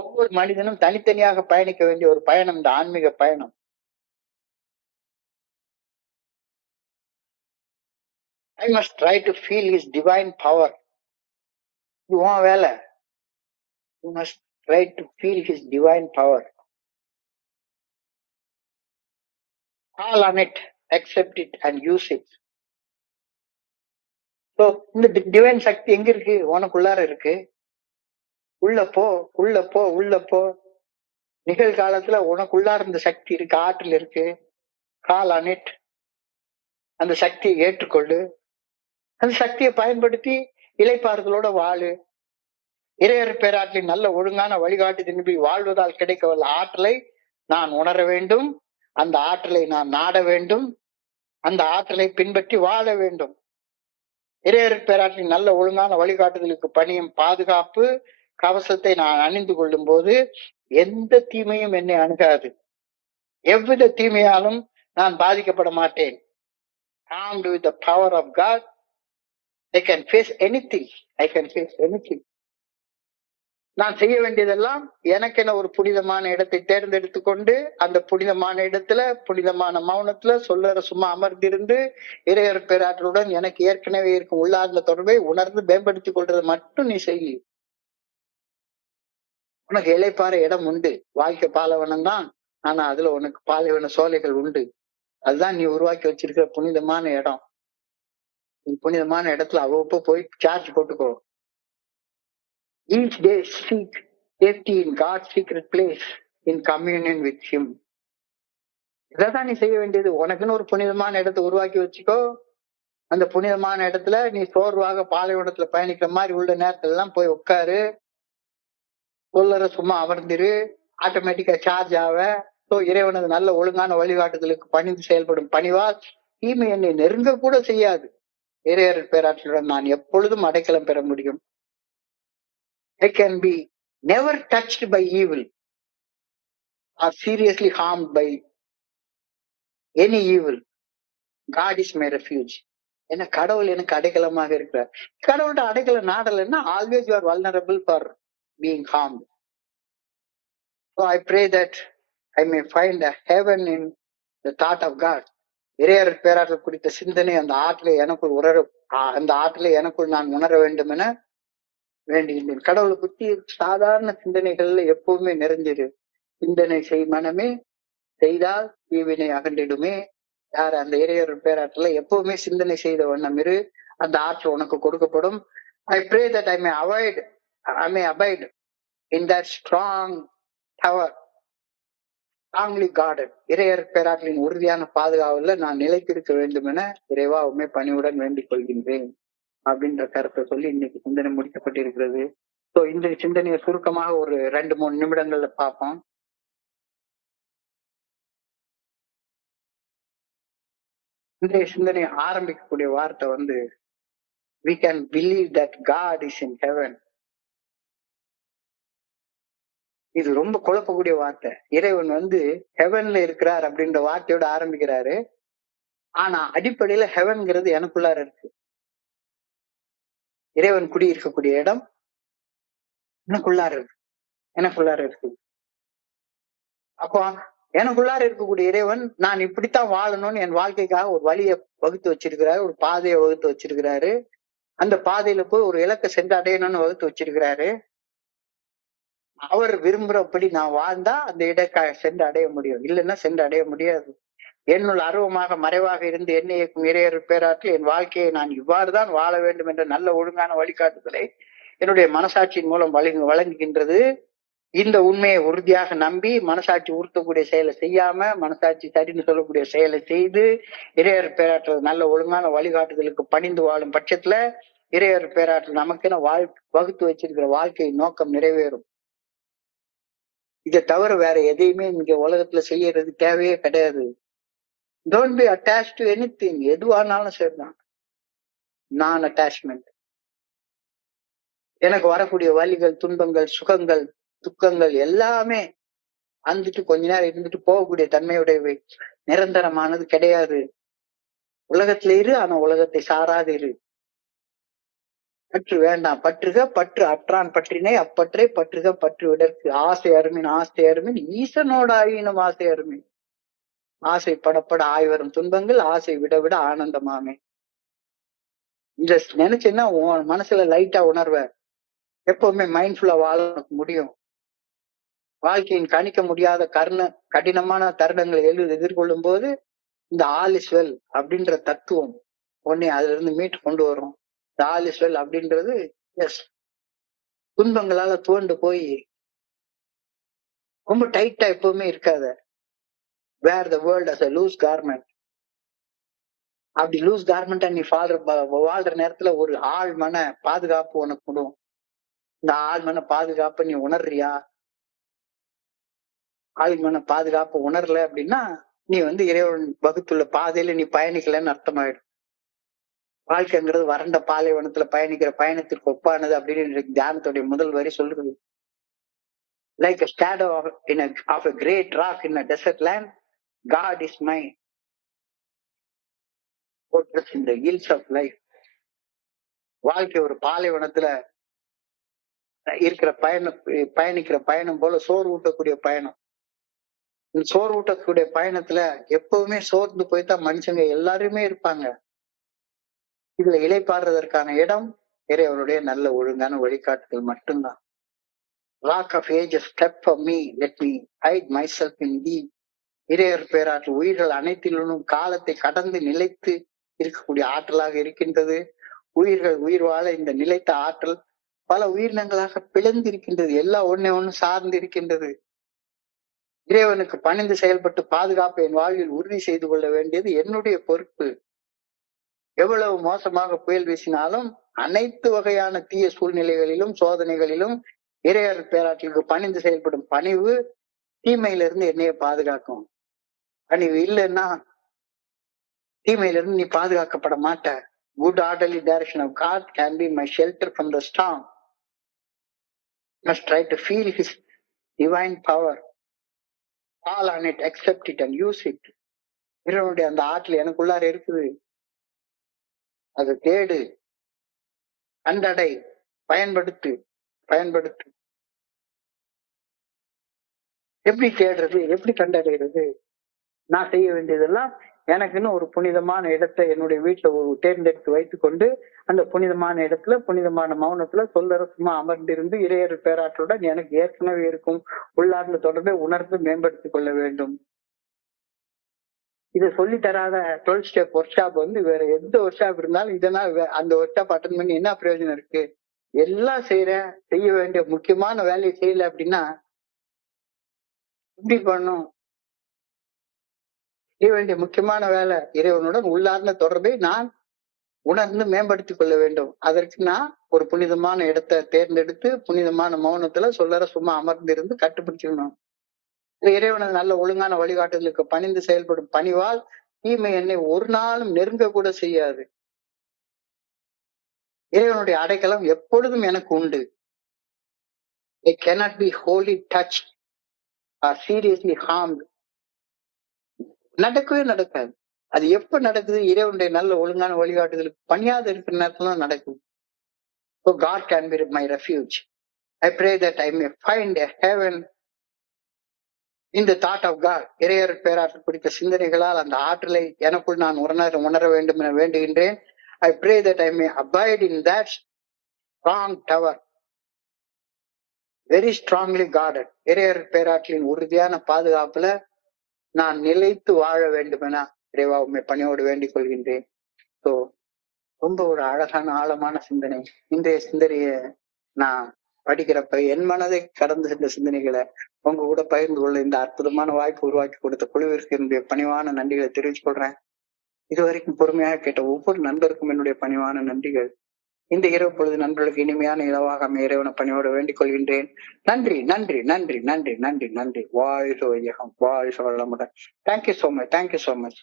ஒவ்வொரு மனிதனும் தனித்தனியாக பயணிக்க வேண்டிய ஒரு பயணம் இந்த ஆன்மீக பயணம். I must try to feel his divine power. இது உன் வேலை. You must try to feel his divine power. Call on it, accept it and use it. So இந்த டிவைன் சக்தி எங்க இருக்கு? உனக்குள்ளார இருக்கு. உள்ள போ, உள்ள போ, உள்ள போ. நிகழ்காலத்துல உனக்குள்ளார இந்த சக்தி இருக்கு, ஆற்றல் இருக்கு. கால் ஆன் இட், அந்த சக்தியை ஏற்றுக்கொள்ளு. அந்த சக்தியை பயன்படுத்தி இளைப்பாறுதலோட வாழு. இறையர் பேராற்றின் நல்ல ஒழுங்கான வழிகாட்டு திரும்பி வாழ்வதால் கிடைக்கவல்ல ஆற்றலை நான் உணர வேண்டும். அந்த ஆற்றலை நான் நாட வேண்டும். அந்த ஆற்றலை பின்பற்றி வாழ வேண்டும். இறையர் பேராற்றின் நல்ல ஒழுங்கான வழிகாட்டுதலுக்கு பணியும் பாதுகாப்பு கவசத்தை நான் அணிந்து கொள்ளும் போது எந்த தீமையும் என்னை அணுகாது. எவ்வித தீமையாலும் நான் பாதிக்கப்பட மாட்டேன். Armed with the power of God, I can face anything. I can face anything. நான் செய்ய வேண்டியதெல்லாம் எனக்கென ஒரு புனிதமான இடத்தை தேர்ந்தெடுத்து கொண்டு அந்த புனிதமான இடத்துல புனிதமான மௌனத்துல சொல்லற சும்மா அமர்ந்திருந்து இறையர் பேராற்றலுடன் எனக்கு ஏற்கனவே இருக்கும் உள்ளார்ந்த தொடர்பை உணர்ந்து மேம்படுத்திக் கொள்றது மட்டும் நீ செய்ய. உனக்கு இலைப்பாற இடம் உண்டு. வாழ்க்கை பாலைவனம் தான், ஆனா அதுல உனக்கு பாலைவன சோலைகள் உண்டு. அதுதான் நீ உருவாக்கி வச்சிருக்கிற புனிதமான இடம். புனிதமான இடத்துல அவ்வப்போ போய் சார்ஜ் போட்டுக்கோ. Each day seek safety in God's secret place in communion with Him. இதான் நீ செய்ய வேண்டியது. உனக்குன்னு ஒரு புனிதமான இடத்தை உருவாக்கி வச்சுக்கோ. அந்த புனிதமான இடத்துல நீ சோர்வாக பாலைவனத்துல பயணிக்கிற மாதிரி உள்ள நேரத்துல எல்லாம் போய் உட்காரு. சொல்லற சும்மா அமர்ந்திரு. ஆட்டோமேட்டிக்கா சார்ஜ் ஆவ. இறைவனது நல்ல ஒழுங்கான வழிகாட்டுதலுக்கு பணிந்து செயல்படும் பணிவால் தீமை என்னை நெருங்க கூட செய்யாது. இறையர் பேராற்றலுடன் நான் எப்பொழுதும் அடைக்கலம் பெற முடியும். I can be never touched by evil or seriously harmed by any evil. God is my refuge. என்ன கடவுள் எனக்கு அடைக்கலமாக இருக்கிறார். கடவுள்கிட்ட அடைக்கலம் நாடலைன்னா always you are vulnerable for being harmed. So I pray that I may find a heaven in the thought of God. இறையர் பேராற்றல் குறித்த சிந்தனை அந்த ஆற்றலை எனக்குள் நான் உணர வேண்டும் என வேண்டுகின்றேன். கடவுளை பற்றி சாதாரண சிந்தனைகள்ல எப்பவுமே நிறைஞ்சிரு. சிந்தனை செய் மனமே, செய்தால் தீவினை அகன்றிடுமே. யார் அந்த இறையர் பேராற்றல எப்பவுமே சிந்தனை செய்த வண்ணம் இரு. அந்த ஆற்றல் உனக்கு கொடுக்கப்படும். I pray that I may abide in that strong tower, strongly guarded. இறையர் பேராற்றலின் உறுதியான பாதுகாவல நான் நிலைத்திருக்க வேண்டும் என இறைவா உண்மை பணிவுடன் வேண்டிக் கொள்கின்றேன் அப்படின்ற கருத்தை சொல்லி இன்னைக்கு சிந்தனை முடிக்கப்பட்டிருக்கிறது. சோ இந்த சிந்தனையை சுருக்கமாக ஒரு 2-3 நிமிடங்கள்ல பார்ப்போம். இன்றைய சிந்தனையை ஆரம்பிக்கக்கூடிய வார்த்தை we can believe that God is in heaven. இது ரொம்ப குழப்பக்கூடிய வார்த்தை. இறைவன் ஹெவன்ல இருக்கிறார் அப்படின்ற வார்த்தையோட ஆரம்பிக்கிறாரு. ஆனா அடிப்படையில ஹெவன்ங்கிறது எனக்குள்ளார இருக்கு. இறைவன் குடி இருக்கக்கூடிய இடம் எனக்குள்ளார இருக்கு. அப்போ எனக்குள்ளார இருக்கக்கூடிய இறைவன் நான் இப்படித்தான் வாழணும்னு என் வாழ்க்கைக்காக ஒரு வழியை வகுத்து வச்சிருக்கிறாரு, ஒரு பாதையை வகுத்து வச்சிருக்கிறாரு. அந்த பாதையில போய் ஒரு இலக்கை சென்று அடையணும்னு வகுத்து வச்சிருக்கிறாரு. அவர் விரும்புறபடி நான் வாழ்ந்தா அந்த இடத்தை சென்று அடைய முடியும், இல்லைன்னா சென்று அடைய முடியாது. என்னுள் அருவமாக மறைவாக இருந்து என்னை இயக்கும் இறையர் பேராற்றில் என் வாழ்க்கையை நான் இவ்வாறுதான் வாழ வேண்டும் என்ற நல்ல ஒழுங்கான வழிகாட்டுதலை என்னுடைய மனசாட்சியின் மூலம் வழங்குகின்றது. இந்த உண்மையை உறுதியாக நம்பி மனசாட்சி உறுத்தக்கூடிய செயலை செய்யாம மனசாட்சி சரின்னு சொல்லக்கூடிய செயலை செய்து இறையர் பேராற்றல் நல்ல ஒழுங்கான வழிகாட்டுதலுக்கு பணிந்து வாழும் பட்சத்துல இறையர் பேராற்றல் நமக்கென வகுத்து வச்சிருக்கிற வாழ்க்கையின் நோக்கம் நிறைவேறும். இதை தவிர வேற எதையுமே இங்க உலகத்துல செய்யறது தேவையே கிடையாது. Don't be attached to anything. எதுவானாலும் சரிதான். நான் அட்டாச்மெண்ட். எனக்கு வரக்கூடிய வலிகள், துன்பங்கள், சுகங்கள், துக்கங்கள் எல்லாமே வந்துட்டு கொஞ்ச நேரம் இருந்துட்டு போகக்கூடிய தன்மையுடையவை. நிரந்தரமானது கிடையாது. உலகத்தில இரு, ஆனா உலகத்தை சாராது இரு. பற்று வேண்டாம். பற்றுக பற்று அற்றான் பற்றினை அப்பற்றே பற்றுக பற்று விடற்கு. ஆசை அருமின் ஆசை அருமின் ஈசனோட ஆயினும் ஆசை அருமின். ஆசை படப்பட ஆய்வரும் துன்பங்கள் ஆசை விட விட ஆனந்தமாமே. இத நினைச்சேன்னா உன் மனசுல லைட்டா உணர்வ. எப்பவுமே மைண்ட்ஃபுல்லா வாழ முடியும். வாழ்க்கையின் கணிக்க முடியாத கடினமான தருணங்களை எதிர்கொள்ளும் போது இந்த ஆல் இஸ் வெல் அப்படின்ற தத்துவம் உன்னை அதுல இருந்து மீட்டு கொண்டு வரும். இந்த ஆல் இஸ் வெல் அப்படின்றது எஸ் துன்பங்களால துவண்டு போய் ரொம்ப டைட்டா எப்பவுமே இருக்காத. Wear the world as a loose garment. அப்படி லூஸ் கார்மெண்டா நீ வாழ்ற நேரத்துல ஒரு ஆள் மன பாதுகாப்பு உனக்கு கொடும். இந்த ஆள் மன பாதுகாப்பை நீ உணர்றியா? ஆள் மன பாதுகாப்பு உணரல அப்படின்னா நீ இறைவன் வகுத்துள்ள பாதையில நீ பயணிக்கலன்னு அர்த்தமாயிடும். வாழ்க்கைங்கிறது வறண்ட பாலைவனத்துல பயணிக்கிற பயணத்திற்கு ஒப்பானது அப்படின்னு தியானத்துடைய முதல் வரி சொல்றது. Like a shadow of a great rock in a desert land, God is my fortress in the hills of life. வாழ்க்கை ஒரு பாலைவனத்துல இருக்கிற பயணிக்கிற பயணம் போல சோறு ஊட்டக்கூடிய பயணம். சோறு ஊட்டக்கூடிய பயணத்துல எப்பவுமே சோர்ந்து போய்தான் மனுஷங்க எல்லாருமே இருப்பாங்க. இதுல இளைப்பாடுறதற்கான இடம் இறைவனுடைய நல்ல ஒழுங்கான வழிகாட்டுதல் மட்டும்தான். Rock of ages, step for me, let me hide myself in thee. இறையர் பேராற்றல் உயிர்கள் அனைத்திலும் காலத்தை கடந்து நிலைத்து இருக்கக்கூடிய ஆற்றலாக இருக்கின்றது. உயிர்கள் உயிர் வாழ இந்த நிலைத்த ஆற்றல் பல உயிரினங்களாக பிளந்து இருக்கின்றது. எல்லாம் ஒண்ணு சார்ந்து இருக்கின்றது. இறைவனுக்கு பணிந்து செயல்பட்டு பாதுகாப்பை என் வாழ்வில் உறுதி செய்து கொள்ள வேண்டியது என்னுடைய பொறுப்பு. எவ்வளவு மோசமாக புயல் வீசினாலும் அனைத்து வகையான தீய சூழ்நிலைகளிலும் சோதனைகளிலும் இறையர் பேராற்றலுக்கு பணிந்து செயல்படும் பணிவு தீமையிலிருந்து என்னைய பாதுகாக்கும். பணிவு இல்லைன்னா தீமையிலிருந்து நீ பாதுகாக்கப்பட மாட்ட. Good orderly direction of God can be my shelter from the storm. Must try to feel his divine power. Fall on it, accept it and use it. இறைவனுடைய அந்த ஆற்றல் எனக்குள்ளார இருக்குது. அதை தேடு, கண்டடை, பயன்படுத்து. எப்படி தேடுறது, எப்படி கண்டடைகிறது? நான் செய்ய வேண்டியதெல்லாம் எனக்குன்னு ஒரு புனிதமான இடத்தை என்னுடைய வீட்டுல தேர்ந்தெடுத்து வைத்துக் கொண்டு அந்த புனிதமான இடத்துல புனிதமான மௌனத்துல சொல்லரசமா அமர்ந்திருந்து இறையர் பேராற்றலுடன் எனக்கு ஏற்கனவே இருக்கும் உள்ளார்ந்த தொடர்பை உணர்ந்து மேம்படுத்திக் கொள்ள வேண்டும். இதை சொல்லி தராத 12 ஸ்டெப் ஒர்க் ஷாப் வேற எந்த ஒர்க் ஷாப் இருந்தாலும் இதனால் அந்த ஒர்க் ஷாப் அட்டன் பண்ணி என்ன பிரயோஜனம் இருக்கு? எல்லாம் செய்ய வேண்டிய முக்கியமான வேலையை செய்யல அப்படின்னா எப்படி பண்ணும்? செய்ய வேண்டிய முக்கியமான வேலை இறைவனுடன் உள்ளார்ந்த தொடர்பை நான் உணர்ந்து மேம்படுத்திக் கொள்ள வேண்டும். அதற்கு நான் ஒரு புனிதமான இடத்தை தேர்ந்தெடுத்து புனிதமான மௌனத்துல சொல்லற சும்மா அமர்ந்திருந்து கட்டுப்பிடிச்சிடணும். இறைவனது நல்ல ஒழுங்கான வழிகாட்டுதலுக்கு பணிந்து செயல்படும் பணிவால் தீமை என்னை ஒரு நாளும் நெருங்க கூட செய்யாது. இறைவனுடைய அடைக்கலம் எப்பொழுதும் எனக்கு உண்டு. I cannot be wholly touched or seriously harmed. நடக்கவே நடக்காது. அது எப்ப நடக்குது? இறைவனுடைய நல்ல ஒழுங்கான வழிகாட்டுதலுக்கு பணியாத இருக்கிற நேரத்துல நடக்கும். So God can be my refuge. I pray that I may find a heaven in the thought of God. இறையர் பேராற்றல் குறித்த சிந்தனைகளால் அந்த ஆற்றலை எனக்குள் நான் உணர வேண்டும் என வேண்டுகின்றேன். I pray that I may abide in that strong tower, very strongly guarded. இறையர் பேராற்றலின் உறுதியான பாதுகாப்புல நான் நிலைத்து வாழ வேண்டும் என இறைவா உண்மை பணியோடு வேண்டிக் கொள்கின்றேன். ஸோ ரொம்ப ஒரு அழகான ஆழமான சிந்தனை. இன்றைய சிந்தனைய நான் படிக்கிறப்ப என் மனதை கடந்து சென்ற சிந்தனைகளை உங்க கூட பகிர்ந்து கொள்ள இந்த அற்புதமான வாய்ப்பு உருவாக்கி கொடுத்த குழுவிற்கு என்னுடைய பணிவான நன்றிகளை தெரிவித்துக் கொள்றேன். இதுவரைக்கும் பொறுமையாக கேட்ட ஒவ்வொரு நண்பருக்கும் என்னுடைய பணிவான நன்றிகள். இந்த இரவு பொழுது நண்பர்களுக்கு இனிமையான இரவாக இறைவன பணியோடு வேண்டிக் கொள்கின்றேன். நன்றி நன்றி நன்றி நன்றி நன்றி நன்றி. வாழ்க வையகம், வாழ்க வளமுடன். Thank you so much.